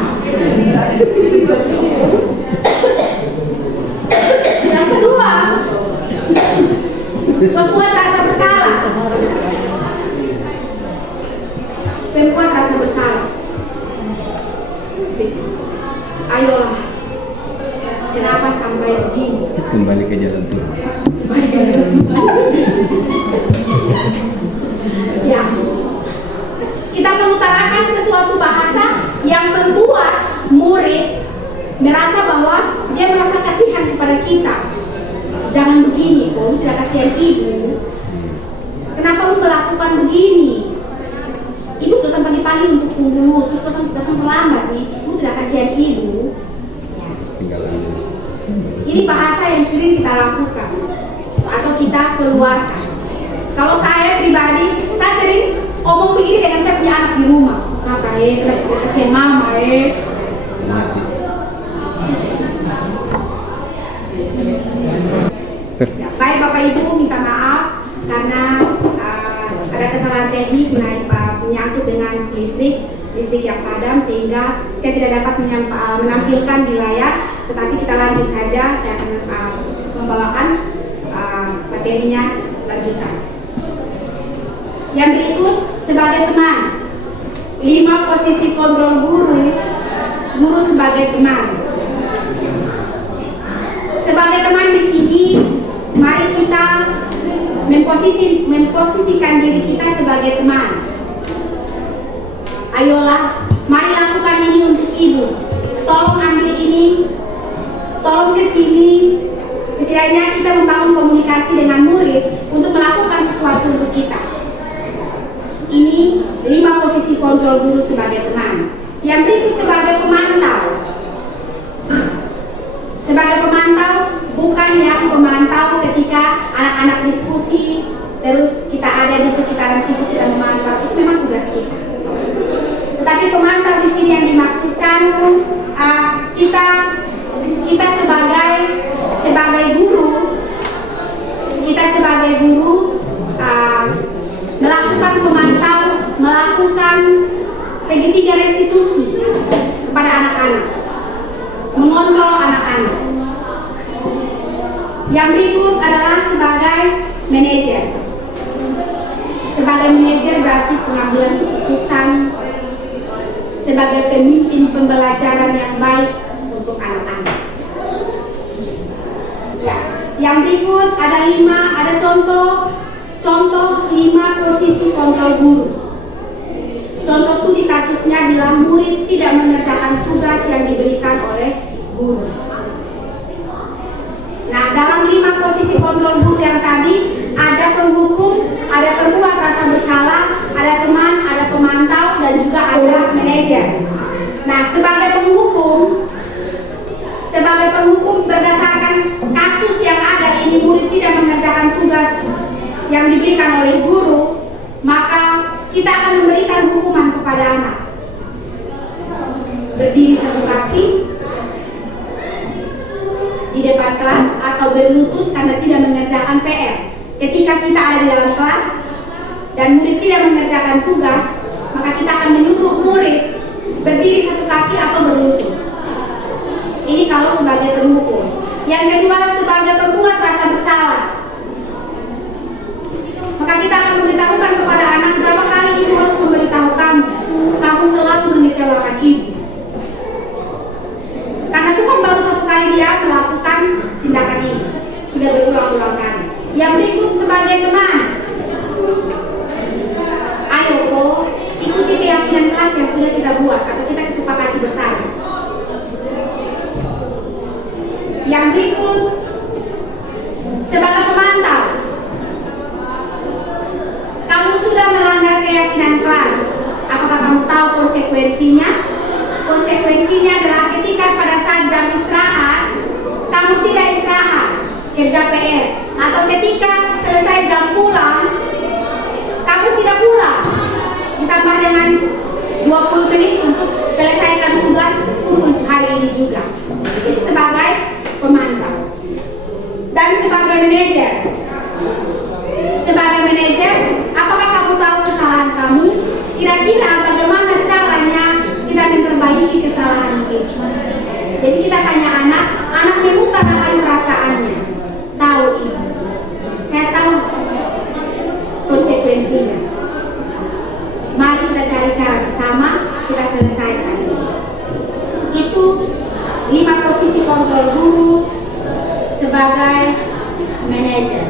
Yang kedua, membuat rasa bersalah. Membuat rasa bersalah. sampai begini. Kembali ke jalan Tuhan. Ya, kita mengutarakan sesuatu bahasa yang membuat murid merasa bahwa dia merasa kasihan kepada kita. Jangan begini, kok tidak kasihan ibu. Kenapa lu melakukan begini? Ibu sudah datang pagi-pagi untuk tunggu, terus datang terlambat nih. Lu tidak kasihan ibu. Ya. Tinggalan. Ini bahasa yang sering kita lakukan atau kita keluarkan. Kalau saya pribadi, saya sering ngomong begini dengan saya punya anak di rumah. Kakak kasihan mama Ya, baik Bapak Ibu, minta maaf karena ada kesalahan teknik menyangkut dengan listrik yang padam sehingga saya tidak dapat menampilkan di layar. Tetapi kita lanjut saja, saya akan membawakan materinya lanjutan. Yang berikut sebagai teman, 5 posisi kontrol guru sebagai teman. Sebagai teman di sini, mari kita memposisikan diri kita sebagai teman. Ayolah, mari lakukan ini untuk ibu. Tolong ambil ini, tolong ke sini. Setidaknya kita membangun komunikasi dengan murid untuk melakukan sesuatu untuk kita. Ini 5 posisi kontrol guru sebagai teman. Yang berikut sebagai pemantau. Sebagai pemantau, bukan yang pemantau ketika anak-anak diskusi, terus kita ada di sekitaran situ kita memantau, itu memang tugas kita. Tetapi pemantau di sini yang dimaksudkan kita sebagai guru, melakukan pemantau, melakukan segitiga restitusi kepada anak-anak, mengontrol anak-anak. Yang berikut adalah sebagai manajer. Sebagai manajer berarti pengambilan keputusan sebagai pemimpin pembelajaran yang baik untuk anak-anak. Ya, yang berikut ada contoh 5 posisi kontrol guru. Contoh studi kasusnya bila murid tidak mengerjakan tugas yang diberikan oleh guru. Nah, dalam 5 posisi kontrol guru yang tadi ada penghukum, ada pembuat rasa bersalah, ada teman, ada pemantau, dan juga ada manajer. Nah, sebagai penghukum berdasarkan kasus yang ada ini murid tidak mengerjakan tugas yang diberikan oleh guru, maka kita akan memberikan hukuman kepada anak. Berdiri satu kaki di depan kelas atau berlutut karena tidak mengerjakan PR. Ketika kita ada di dalam kelas dan murid tidak mengerjakan tugas, maka kita akan menyuruh murid berdiri satu kaki atau berlutut. Ini kalau sebagai penghukum. Yang kedua sebagai pembuat rasa bersalah. Maka kita akan memberitahukan kepada anak berapa kali ibu harus memberitahu kamu selalu mengecewakan ibu. Karena bukan baru satu kali dia melakukan tindakan ini, sudah berulang-ulang kali. Yang berikut sebagai teman, ayo kok ikuti keyakinan kelas yang sudah kita buat atau kita kesepakati bersama. Yang berikut sebagai pemantau, kamu sudah melanggar keyakinan kelas. Apakah kamu tahu konsekuensinya? Konsekuensinya adalah ketika pada saat jam istirahat kamu tidak istirahat, kerja PR, atau ketika selesai jam pulang kamu tidak pulang, ditambah dengan 20 menit untuk selesaikan tugas untuk hari ini juga. Itu sebagai pemantau. Dan sebagai manajer, apakah kamu tahu kesalahan kamu? Kira-kira bagaimana caranya kita memperbaiki kesalahan itu? Jadi kita tanya anak mengutarakan perasaannya. Tahu ibu, saya tahu konsekuensinya. Mari kita cari cara bersama, kita selesaikan. Itu 5 posisi kontrol guru sebagai manajer.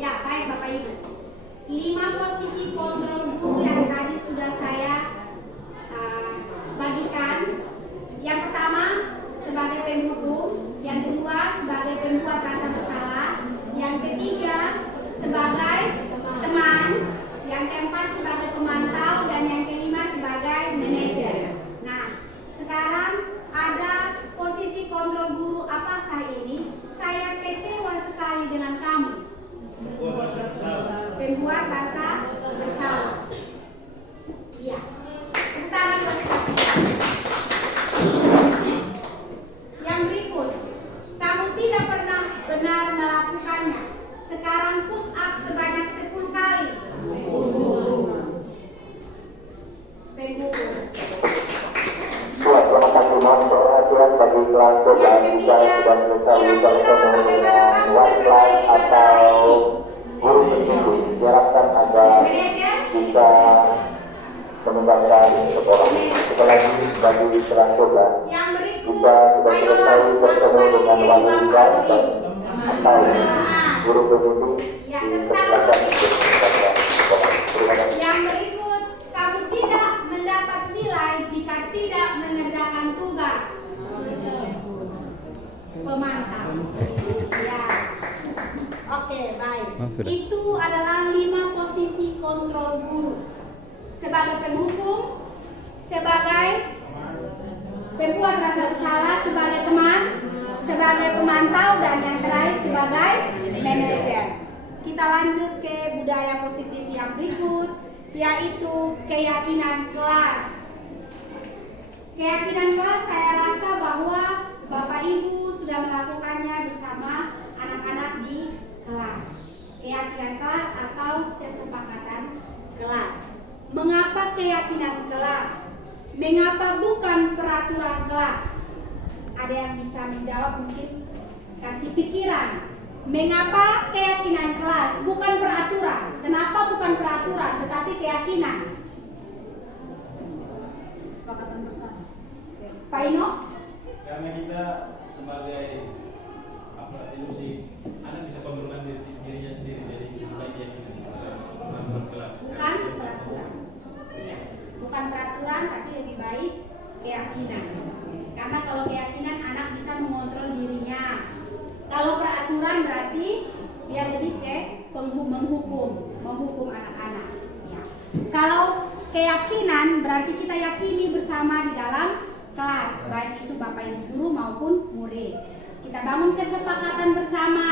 Ya, baik Bapak Ibu. 5 posisi kontrol guru yang tadi sudah saya bagikan. Yang pertama sebagai penghukum, yang kedua sebagai pembuat rasa bersalah, yang ketiga sebagai teman, yang keempat sebagai pemantau, dan yang kelima sebagai manajer. Nah, sekarang ada posisi kontrol guru. Apakah ini? Saya kecewa sekali dengan kamu. Pembuat rasa bersalah. Iya. Tangan bersatu. Yang berikut, kamu tidak pernah benar melakukannya. Sekarang push up sebanyak 10 kali. Penghukum. Mohon perhatian bagi kelas 12 jika sudah selesai bertemu dengan wildlife atau guru pendidik, diharapkan agar bisa meninggalkan sekolah. Sekali lagi bagi kelas 12 Yang berikut, jika sudah selesai bertemu dengan wildlife atau guru pendidik, dipersilakan untuk meninggalkan sekolah. Terima kasih. yang berikut, kamu tidak mendapat nilai jika tidak mengerjakan tugas. Pemantau. Ya. Oke, baik. Itu adalah 5 posisi kontrol guru. Sebagai penghukum, sebagai pembuat rasa bersalah, sebagai teman, sebagai pemantau, dan yang terakhir sebagai manajer. Kita lanjut ke budaya positif yang berikut, yaitu keyakinan kelas. Keyakinan kelas, saya rasa bahwa Bapak Ibu sudah melakukannya bersama anak-anak di kelas. Keyakinan kelas atau kesepakatan kelas. Mengapa keyakinan kelas? Mengapa bukan peraturan kelas? Ada yang bisa menjawab, mungkin kasih pikiran. Mengapa keyakinan kelas bukan peraturan? Kenapa bukan peraturan tetapi keyakinan? Kesepakatan bersama. Pak Ino? Karena kita sebagai ilusi, anak bisa kontrolkan diri sendirinya sendiri, jadi lebih baik ya peraturan kelas. Bukan peraturan. Bukan peraturan, tapi lebih baik keyakinan. Karena kalau keyakinan anak bisa mengontrol dirinya. Kalau peraturan berarti dia lebih ke menghukum anak-anak. Ya. Kalau keyakinan berarti kita yakini bersama di dalam kelas, baik itu Bapak Ibu guru maupun murid. Kita bangun kesepakatan bersama.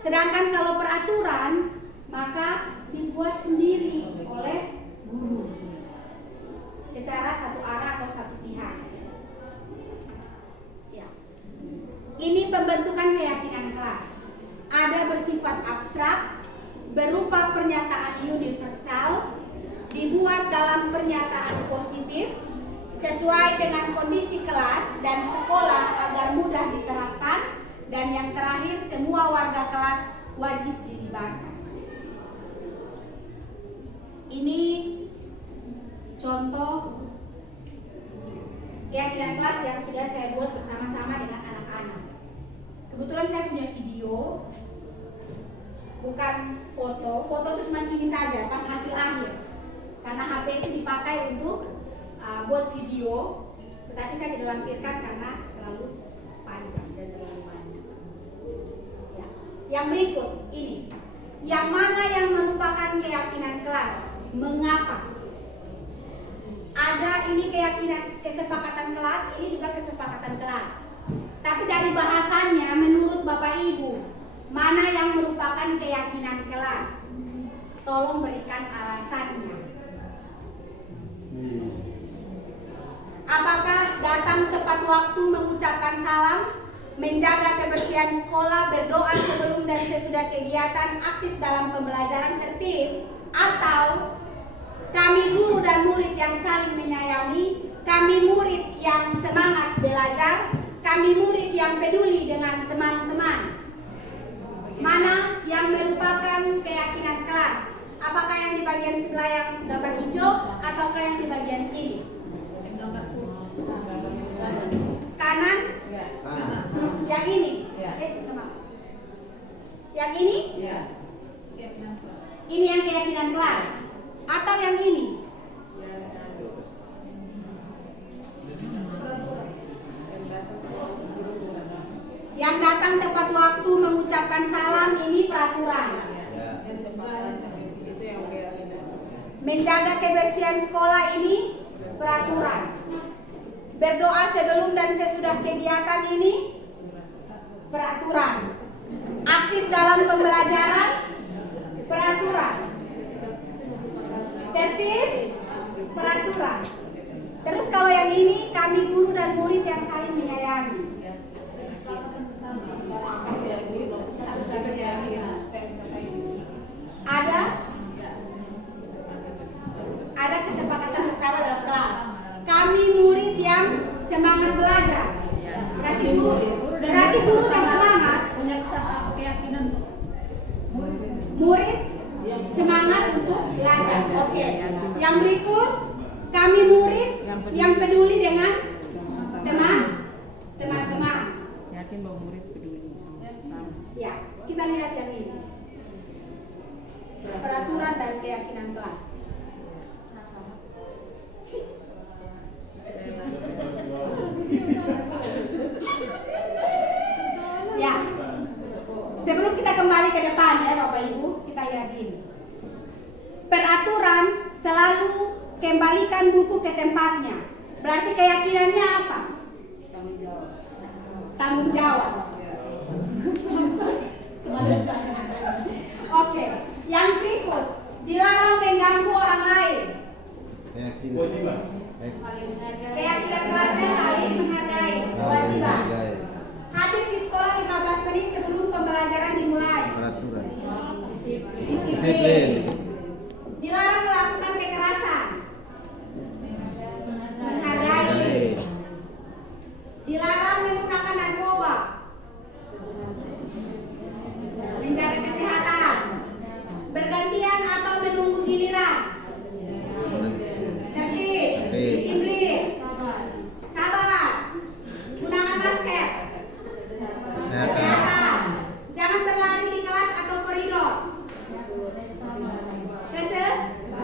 Sedangkan kalau peraturan maka dibuat sendiri oleh guru secara satu arah atau satu pihak. Ya. Ini pembentukan keyakinan kelas. Ada bersifat abstrak, berupa pernyataan universal, dibuat dalam pernyataan positif, sesuai dengan kondisi kelas dan sekolah agar mudah diterapkan, dan yang terakhir semua warga kelas wajib dilibatkan. Ini contoh keyakinan kelas yang sudah saya buat bersama-sama dengan anak-anak. Kebetulan saya punya video, bukan foto. Foto itu cuma ini saja pas hasil akhir, karena HP itu dipakai untuk buat video, tetapi saya tidak lampirkan karena terlalu panjang dan terlalu banyak. Ya. Yang berikut ini, yang mana yang merupakan keyakinan kelas? Mengapa? Ada ini keyakinan kesepakatan kelas, ini juga kesepakatan kelas. Tapi dari bahasannya, menurut Bapak Ibu, mana yang merupakan keyakinan kelas? Tolong berikan alasannya. Apakah datang tepat waktu, mengucapkan salam, menjaga kebersihan sekolah, berdoa sebelum dan sesudah kegiatan, aktif dalam pembelajaran, tertib, atau kami guru dan murid yang saling menyayangi, kami murid yang semangat belajar, kami murid yang peduli dengan teman-teman? Mana yang merupakan keyakinan kelas? Apakah yang di bagian sebelah yang gambar hijau ataukah yang di bagian sini? Kanan? Yang ini? Teman. Yang ini? Ini yang keyakinan kelas atau yang ini? Yang datang tepat waktu mengucapkan salam ini peraturan. Menjaga kebersihan sekolah ini peraturan. Berdoa sebelum dan sesudah kegiatan ini peraturan. Aktif dalam pembelajaran peraturan. Tertib peraturan. Terus kalau yang ini kami guru dan murid yang saling menyayangi. Ada kesepakatan bersama dalam kelas. Kami murid yang semangat belajar. Berarti guru yang semangat. Murid semangat untuk belajar. Oke. Yang berikut, kami murid yang peduli dengan teman-teman. Yakin bahwa murid peduli sama. Ya, kita lihat yang ini. Peraturan dan keyakinan kelas. Ya. Sebelum kita kembali ke depan ya Bapak Ibu, kita lihat ini. Peraturan selalu kembalikan buku ke tempatnya. Berarti keyakinannya apa? Tanggung jawab. Oke, yang berikut, dilarang mengganggu orang lain. Kewajiban. Keyakinan kelasnya saling menghargai. Kewajiban. Hadir di sekolah 15 menit sebelum pembelajaran dimulai. Peraturan. Disiplin. Dilarang melakukan kekerasan. Menghargai. Dilarang menggunakan narkoba. Menjaga kesehatan. Bergantian atau menunggu giliran. Tertib. Disiplin. Sabar. Gunakan masker. Kesehatan. Jangan berlari di kelas atau koridor.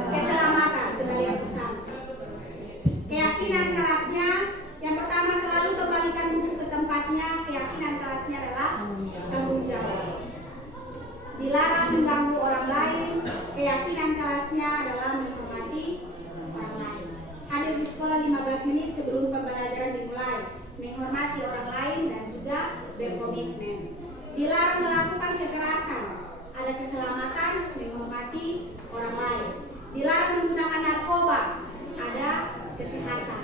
Keselamatan sebagai bersama. Keyakinan kelasnya yang pertama selalu kembalikan buku ke tempatnya. Keyakinan kelasnya adalah tanggung jawab. Dilarang mengganggu orang lain. Keyakinan kelasnya adalah menghormati orang lain. Hadir di sekolah 15 menit sebelum pembelajaran dimulai. Menghormati orang lain dan juga berkomitmen. Dilarang melakukan kekerasan. Ada keselamatan, menghormati orang lain. Dilarang menggunakan narkoba. Ada kesehatan.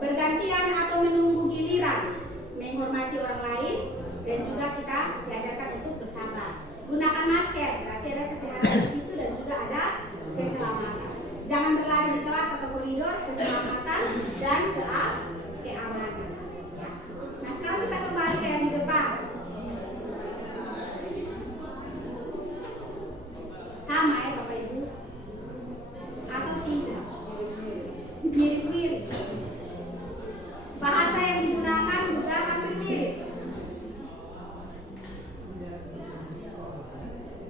Bergantian atau menunggu giliran. Menghormati orang lain dan juga kita diajarkan untuk bersabar. Gunakan masker, berarti ada kesehatan di situ dan juga ada keselamatan. Jangan berlari di kelas atau koridor, keselamatan dan keamanan. Nah, sekarang kita kembali ke yang di depan. Sama ya Bapak Ibu? Atau tidak? Mirip-mirip. Bahasa yang digunakan juga hampir mirip.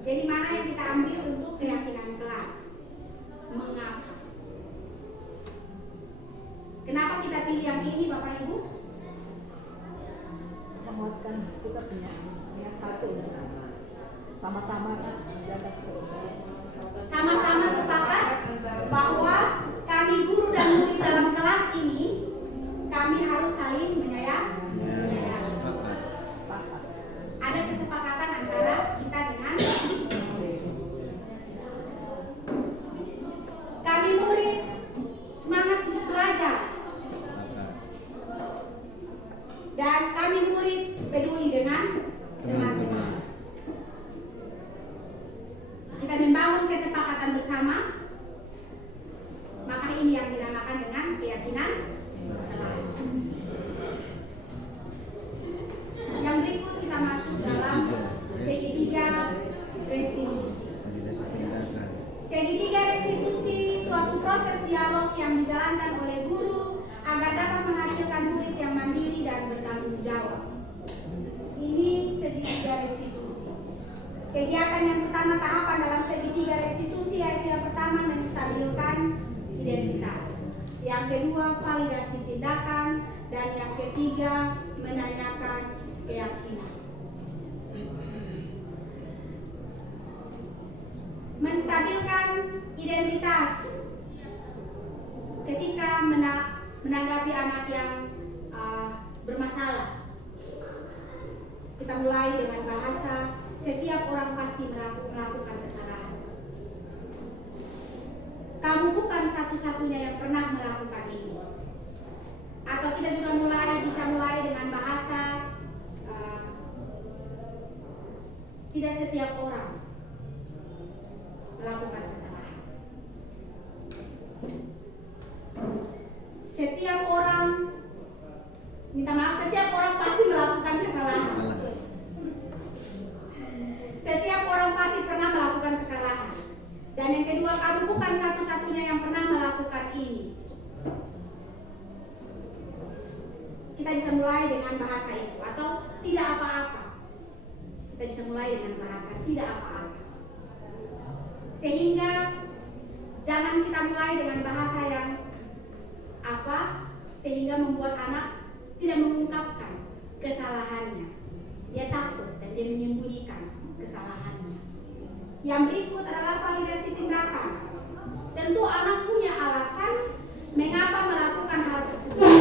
Jadi mana yang kita ambil untuk keyakinan kelas? Mengapa? Kenapa kita pilih yang ini Bapak Ibu? Menguatkan kita punya niat satu sama-sama menjaga Sama-sama sepakat bahwa kami guru dan murid dalam kelas ini kami harus saling menyayangi. Ada kesepakatan antara kita dengan kami murid semangat untuk belajar dan kami murid peduli dengan teman-teman. Kita membangun kesepakatan bersama dijalankan oleh guru agar dapat menghasilkan murid yang mandiri dan bertanggung jawab. Ini segitiga restitusi. Kegiatan yang pertama tahapan dalam segitiga restitusi yaitu yang pertama menstabilkan identitas, yang kedua validasi tindakan, dan yang ketiga menanyakan keyakinan. Menstabilkan identitas ketika menanggapi anak yang bermasalah. Kita mulai dengan bahasa, setiap orang pasti melakukan kesalahan. Kamu bukan satu-satunya yang pernah melakukan ini. Atau kita juga bisa mulai dengan bahasa, tidak setiap orang melakukan kesalahan. Setiap orang pasti melakukan kesalahan. Setiap orang pasti pernah melakukan kesalahan. Dan yang kedua, kamu bukan satu-satunya yang pernah melakukan ini. Kita bisa mulai dengan bahasa itu, atau tidak apa-apa. Kita bisa mulai dengan bahasa tidak apa-apa. Sehingga jangan kita mulai dengan bahasa yang apa, sehingga membuat anak tidak mengungkapkan kesalahannya. Dia takut dan dia menyembunyikan kesalahannya. Yang berikut adalah validasi tindakan. Tentu anak punya alasan mengapa melakukan hal tersebut.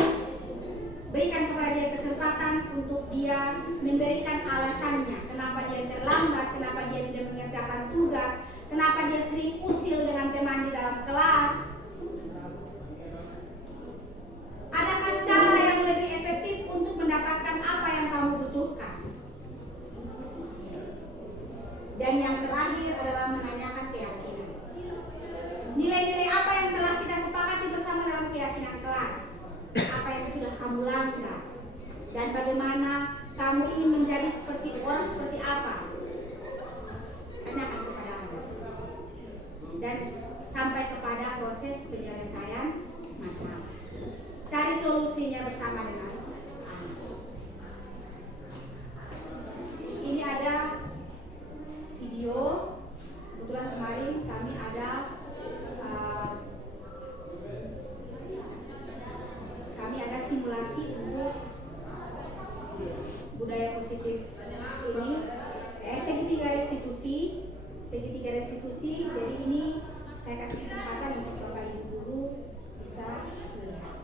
Berikan kepada dia kesempatan untuk dia memberikan alasannya. Kenapa dia terlambat, kenapa dia tidak mengerjakan tugas, kenapa dia sering usil dengan teman di dalam kelas. Adakah cara yang lebih efektif untuk mendapatkan apa yang kamu butuhkan? Dan yang terakhir adalah menanyakan keyakinan. Nilai-nilai apa yang telah kita sepakati bersama dalam keyakinan kelas? Apa yang sudah kamu langgar? Dan bagaimana kamu ingin menjadi seperti orang seperti apa? Tanyakan kepada Anda. Dan sampai kepada proses penyelesaian masalah. Cari solusinya bersama dengan anak. Ini ada video. Kebetulan kemarin kami ada simulasi untuk budaya positif ini. Segitiga restitusi. Jadi ini saya kasih kesempatan untuk Bapak Ibu guru bisa melihat.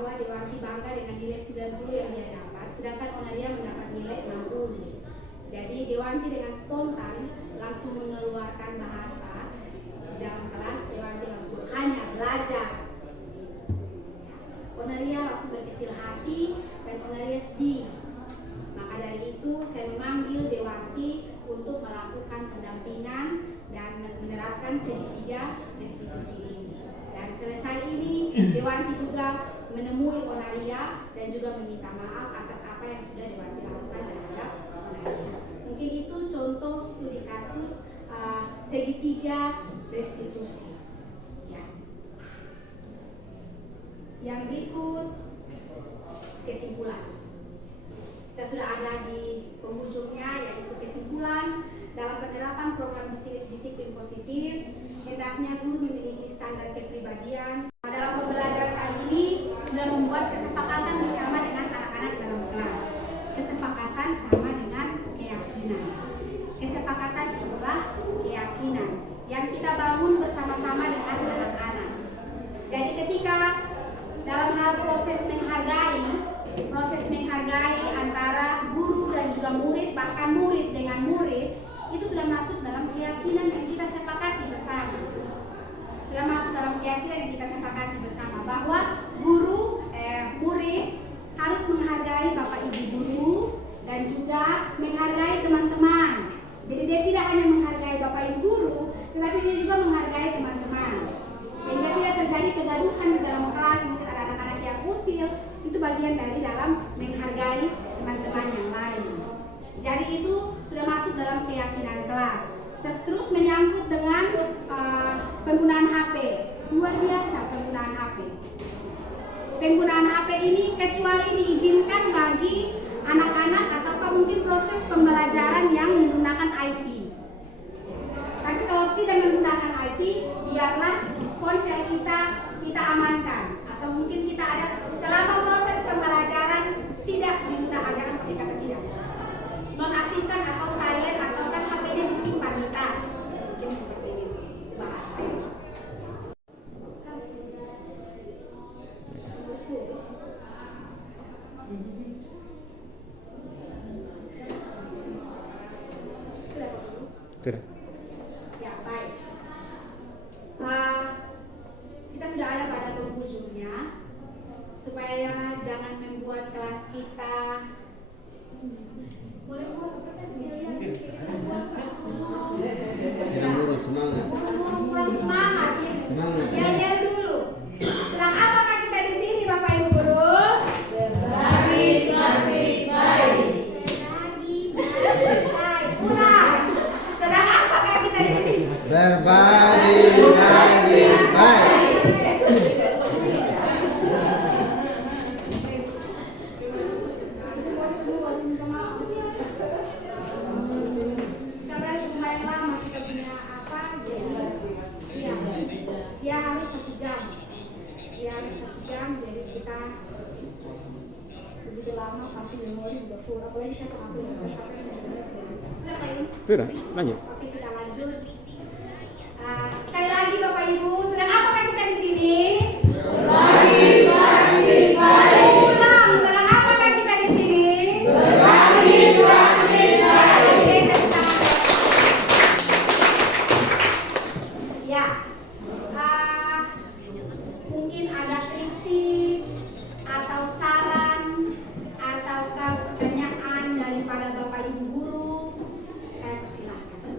bahwa Dewanti bangga dengan nilai 90 yang dia dapat, sedangkan Onaria mendapat nilai 60. Jadi Dewanti dengan spontan langsung mengeluarkan bahasa di dalam kelas. Dewanti langsung hanya belajar. Onaria langsung berkecil hati dan Onaria sedih. Maka dari itu saya memanggil Dewanti untuk melakukan pendampingan dan menerapkan segitiga restitusi ini. Dan selesai ini Dewanti juga menemui Onaria dan juga meminta maaf atas apa yang sudah Dewanti lakukan terhadap Onaria. Mungkin itu contoh studi kasus segitiga restitusi. Ya. Yang berikut kesimpulan. Kita sudah ada di penghujungnya, yaitu kesimpulan dalam penerapan program disiplin positif hendaknya guru memiliki standar kepribadian. Dalam pembelajaran kali ini sudah membuat kesepakatan bersama dengan anak-anak dalam kelas. Kesepakatan sama dengan keyakinan. Kesepakatan itulah keyakinan yang kita bangun bersama-sama dengan anak-anak. Jadi ketika dalam hal proses menghargai antara guru dan juga murid, bahkan murid dengan murid, itu sudah masuk dalam keyakinan yang kita sepakati bersama. Sudah masuk dalam keyakinan yang kita sepakati bersama bahwa murid harus menghargai bapak ibu guru dan juga menghargai teman-teman. Jadi dia tidak hanya menghargai bapak ibu guru, tetapi dia juga menghargai teman-teman. Sehingga tidak terjadi kegaduhan di dalam kelas, mungkin ada anak-anak yang usil, itu bagian dari dalam menghargai teman-teman yang lain. Jadi itu sudah masuk dalam keyakinan kelas. Terus menyangkut dengan penggunaan HP. Luar biasa penggunaan HP. Penggunaan HP ini kecuali diizinkan bagi anak-anak atau mungkin proses pembelajaran yang menggunakan IT. Tapi kalau tidak menggunakan IT, biarlah ponsel kita amankan. Atau mungkin kita ada selama proses pembelajaran tidak menggunakan, jangan pakai kata tidak. Nonaktifkan atau silent atau kan HP-nya disimpan di tas. Mungkin seperti itu bahasanya. Sudah. Ya, baik. Kita sudah ada pada penghujungnya. Supaya jangan membuat kelas kita kurang semangat. Yel dulu. Sedang apakah kita di sini Bapak Ibu Guru? Berbagi, baik. Kurang. Sedang apakah kita di sini? Berbagi, baik. Jadi kita begitu lama pasti memori udah full. Apalagi saya pengaku sudah Pak Ibu? Sudah, lanjut. Oke, kita lanjut. Sekali lagi Bapak Ibu, sedang apakah kita di sini? Berbagi, baik. Ulang, sedang apakah kita di sini? Berbagi, baik. Ya. Mungkin ada kritik atau saran atau pertanyaan daripada Bapak Ibu guru, saya persilahkan.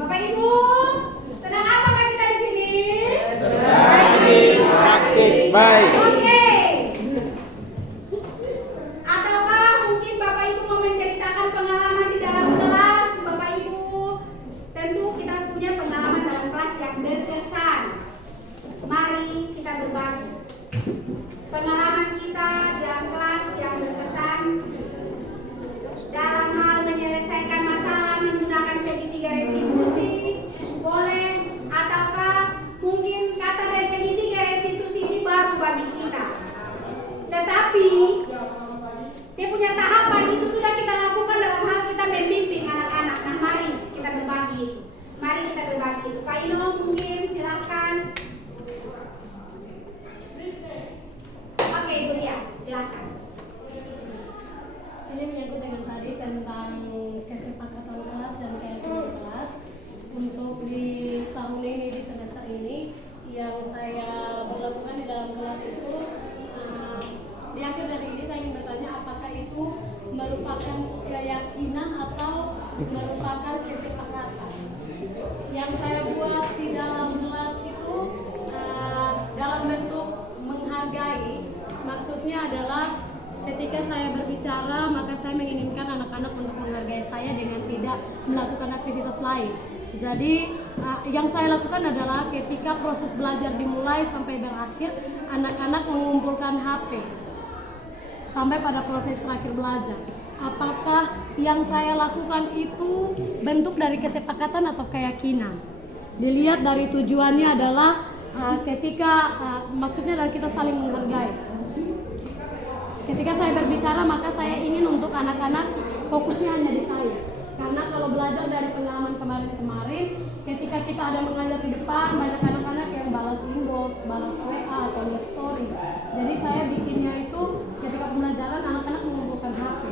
Bapak Ibu, sedang apakah kita di sini? Berbagi, baik. Oke. Ataukah mungkin Bapak Ibu mau menceritakan pengalaman di dalam kelas? Bapak Ibu, tentu kita punya pengalaman dalam kelas yang berkesan. Mari kita berbagi pengalaman kita dalam kelas yang berkesan dalam hal menyelesaikan masalah menggunakan segitiga restitusi punya tahapan itu sudah kita lakukan dalam hal kita membimbing anak-anak. Nah, mari kita berbagi itu. Mari kita berbagi itu. Pak Ino mungkin silakan. Oke, Ibu Ria, silakan. Ini menyangkut dengan tadi tentang kesepakatan kelas dan keyakinan kelas. Untuk di tahun ini, di semester ini, yang saya berlakukan di dalam kelas itu, di akhir dari ini saya ingin bertanya apakah itu merupakan keyakinan atau merupakan kesepakatan. Yang saya buat di dalam kelas itu dalam bentuk menghargai, maksudnya adalah ketika saya berbicara maka saya menginginkan anak-anak untuk menghargai saya dengan tidak melakukan aktivitas lain. Jadi yang saya lakukan adalah ketika proses belajar dimulai sampai berakhir, anak-anak mengumpulkan HP sampai pada proses terakhir belajar. Apakah yang saya lakukan itu bentuk dari kesepakatan atau keyakinan? Dilihat dari tujuannya adalah maksudnya adalah kita saling menghargai. Ketika saya berbicara maka saya ingin untuk anak-anak fokusnya hanya di saya. Karena kalau belajar dari pengalaman kemarin-kemarin, ketika kita ada mengajar di depan, banyak anak-anak yang balas inbox, balas WA atau lihat story. Jadi saya bikinnya itu ketika pembelajaran anak-anak mengumpulkan HP.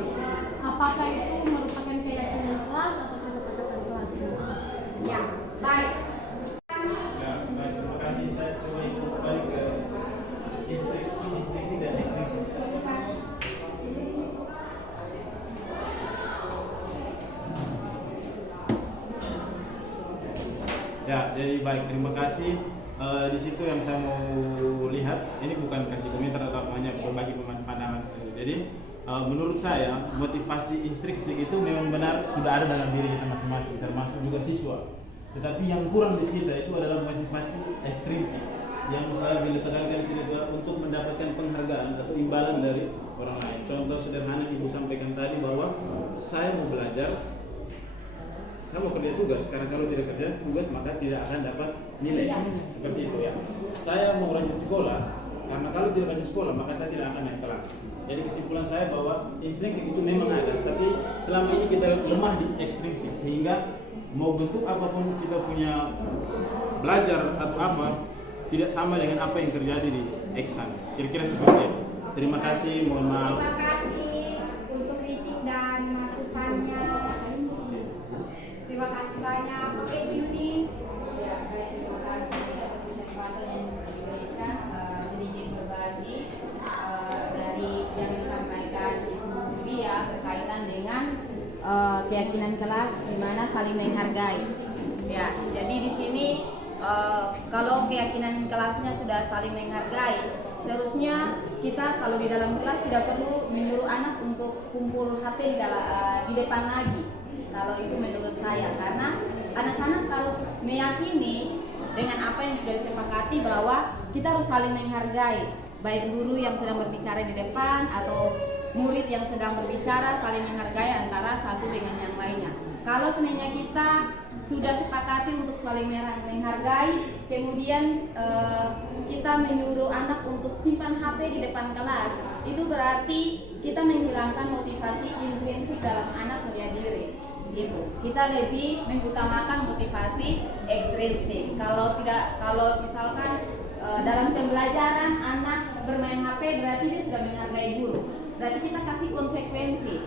Apakah itu merupakan keyakinan kelas atau kesepakatan kelas? Ya, baik. Ya, baik, terima kasih. Saya coba ikut kembali ke instruksi dan instruksi. Ya, jadi baik, terima kasih. Di situ yang saya mau lihat, ini bukan kasih komentar atau hanya berbagi pandangan saja. Jadi menurut saya motivasi instruksi itu memang benar sudah ada dalam diri kita masing-masing, termasuk juga siswa. Tetapi yang kurang di kita itu adalah motivasi ekstrinsik. Yang saya boleh tekankan di sini adalah untuk mendapatkan penghargaan atau imbalan dari orang lain. Contoh sederhana Ibu sampaikan tadi bahwa saya mau belajar, kamu kerja tugas, karena kalau tidak kerja tugas maka tidak akan dapat nilai. Seperti itu ya. Saya mau rajin sekolah, karena kalau tidak rajin sekolah maka saya tidak akan naik kelas. Jadi kesimpulan saya bahwa intrinsik itu memang ada, tapi selama ini kita lemah di ekstrinsik, sehingga mau bentuk apapun kita punya belajar atau apa tidak sama dengan apa yang terjadi di eksan. Kira-kira seperti itu. Terima kasih, mohon maaf. Terima kasih untuk kritik dan masukannya. Terima kasih banyak. Oke, Yuni. Ya, baik, terima kasih atas kesempatan yang diberikan, sedikit berbagi dari yang disampaikan Ibu Ria berkaitan dengan keyakinan kelas di mana saling menghargai. Ya, jadi di sini kalau keyakinan kelasnya sudah saling menghargai, seharusnya kita kalau di dalam kelas tidak perlu menyuruh anak untuk kumpul HP di depan lagi. Kalau itu menurut saya, karena anak-anak harus meyakini dengan apa yang sudah disepakati bahwa kita harus saling menghargai, baik guru yang sedang berbicara di depan atau murid yang sedang berbicara, saling menghargai antara satu dengan yang lainnya. Kalau sebenarnya kita sudah sepakati untuk saling menghargai, kemudian kita menyuruh anak untuk simpan HP di depan kelas, itu berarti kita menghilangkan motivasi intrinsik dalam anak punya diri. Gitu. Kita lebih mengutamakan motivasi ekstrinsik. Kalau misalkan dalam pembelajaran anak bermain HP, berarti dia sudah menghargai guru. Berarti kita kasih konsekuensi,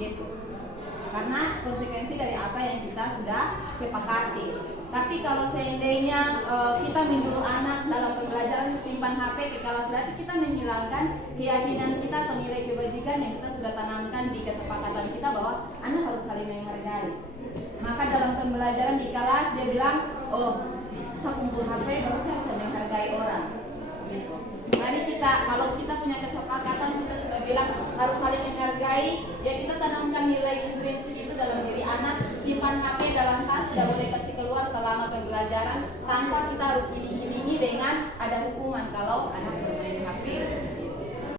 gitu. Karena konsekuensi dari apa yang kita sudah sepakati. Tapi kalau seandainya kita menyuruh anak dalam pembelajaran simpan HP ke kelas, berarti kita menghilangkan keyakinan kita atau nilai kebajikan yang kita sudah tanamkan di kesepakatan kita bahwa anak harus saling menghargai. Maka dalam pembelajaran di kelas dia bilang, oh, saya kumpul HP baru saya bisa menghargai orang. Gitu. Mari kalau kita punya kesepakatan, kita sudah bilang harus saling menghargai, ya kita tanamkan nilai intrinsik itu dalam diri anak. Simpan HP dalam tas, tidak boleh kasih keluar selama pembelajaran, tanpa kita harus iming-imingi dengan ada hukuman kalau anak bermain HP.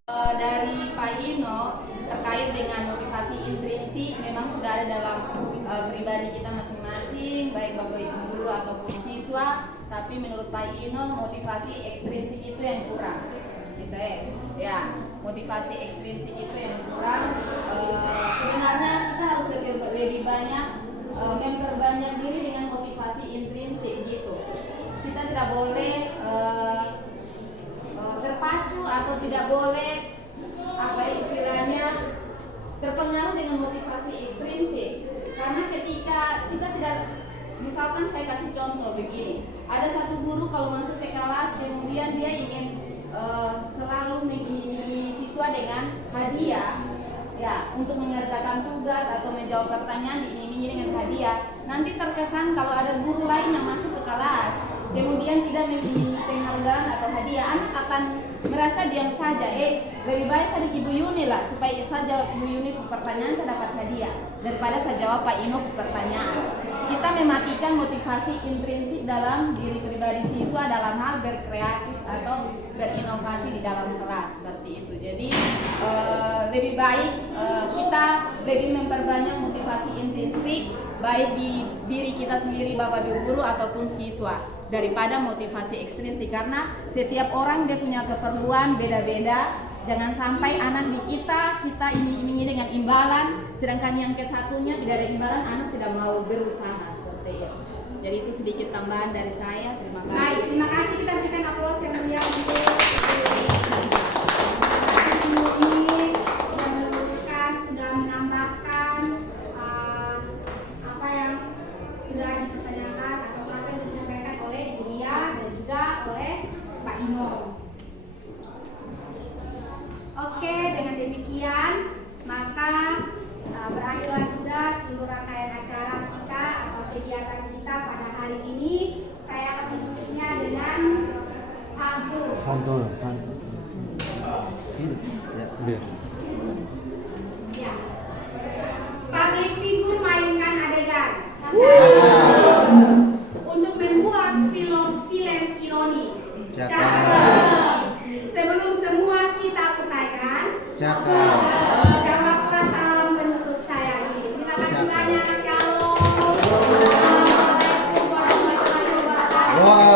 Dari Pak Ino terkait dengan motivasi intrinsik, memang sudah ada dalam pribadi kita masing-masing, baik bapak ibu guru ataupun siswa. Tapi menurut Pak Ino motivasi ekstrinsik itu yang kurang. kita ya motivasi ekstrinsik itu yang kurang. Sebenarnya kita harus lebih banyak memperbanyak diri dengan motivasi intrinsik gitu. Kita tidak boleh terpacu atau tidak boleh apa istilahnya terpengaruh dengan motivasi ekstrinsik. Karena ketika kita tidak, misalkan saya kasih contoh begini, ada satu guru kalau masuk ke kelas kemudian dia ingin selalu mengiming-imingi siswa dengan hadiah ya untuk mengerjakan tugas atau menjawab pertanyaan, diiming-imingi dengan hadiah. Nanti terkesan kalau ada guru lain yang masuk ke kelas kemudian tidak mengiming-imingi penghargaan atau hadiah, anak akan merasa diam saja. Lebih baik saya di Ibu Yuni lah, supaya saya jawab Ibu Yuni pertanyaan saya dapat hadiah daripada saya jawab Pak Ino pertanyaan. Kita mematikan motivasi intrinsik dalam diri pribadi siswa dalam hal berkreatif atau berinovasi di dalam kelas seperti itu. Jadi lebih baik kita lebih memperbanyak motivasi intrinsik baik di diri kita sendiri, Bapak Ibu guru ataupun siswa, daripada motivasi ekstrinsik, karena setiap orang dia punya keperluan beda-beda. Jangan sampai anak di kita iming-imingi dengan imbalan, sedangkan yang kesatunya tidak ada imbalan, anak tidak mau berusaha seperti itu. Jadi itu sedikit tambahan dari saya. Terima kasih. Baik, terima kasih. Kita berikan aplaus yang meriah untuk ini yang meluruskan, sudah menambahkan apa yang sudah dipertanyakan atau apa yang disampaikan oleh Ibu Ria dan juga oleh Pak Ino. Oke, dengan demikian maka berakhirlah sudah seluruh rangkaian acara kita atau kegiatan kita pada hari ini. Saya akan menutupnya dengan pantun. Pantun. Ya. Public figure mainkan adegan. Untuk membuat film ironi. Sebelum semua kita usaikan, jawablah salam penutup saya ini. Terima kasih banyak. Shalom. Assalamualaikum warahmatullahi wabarakatuh.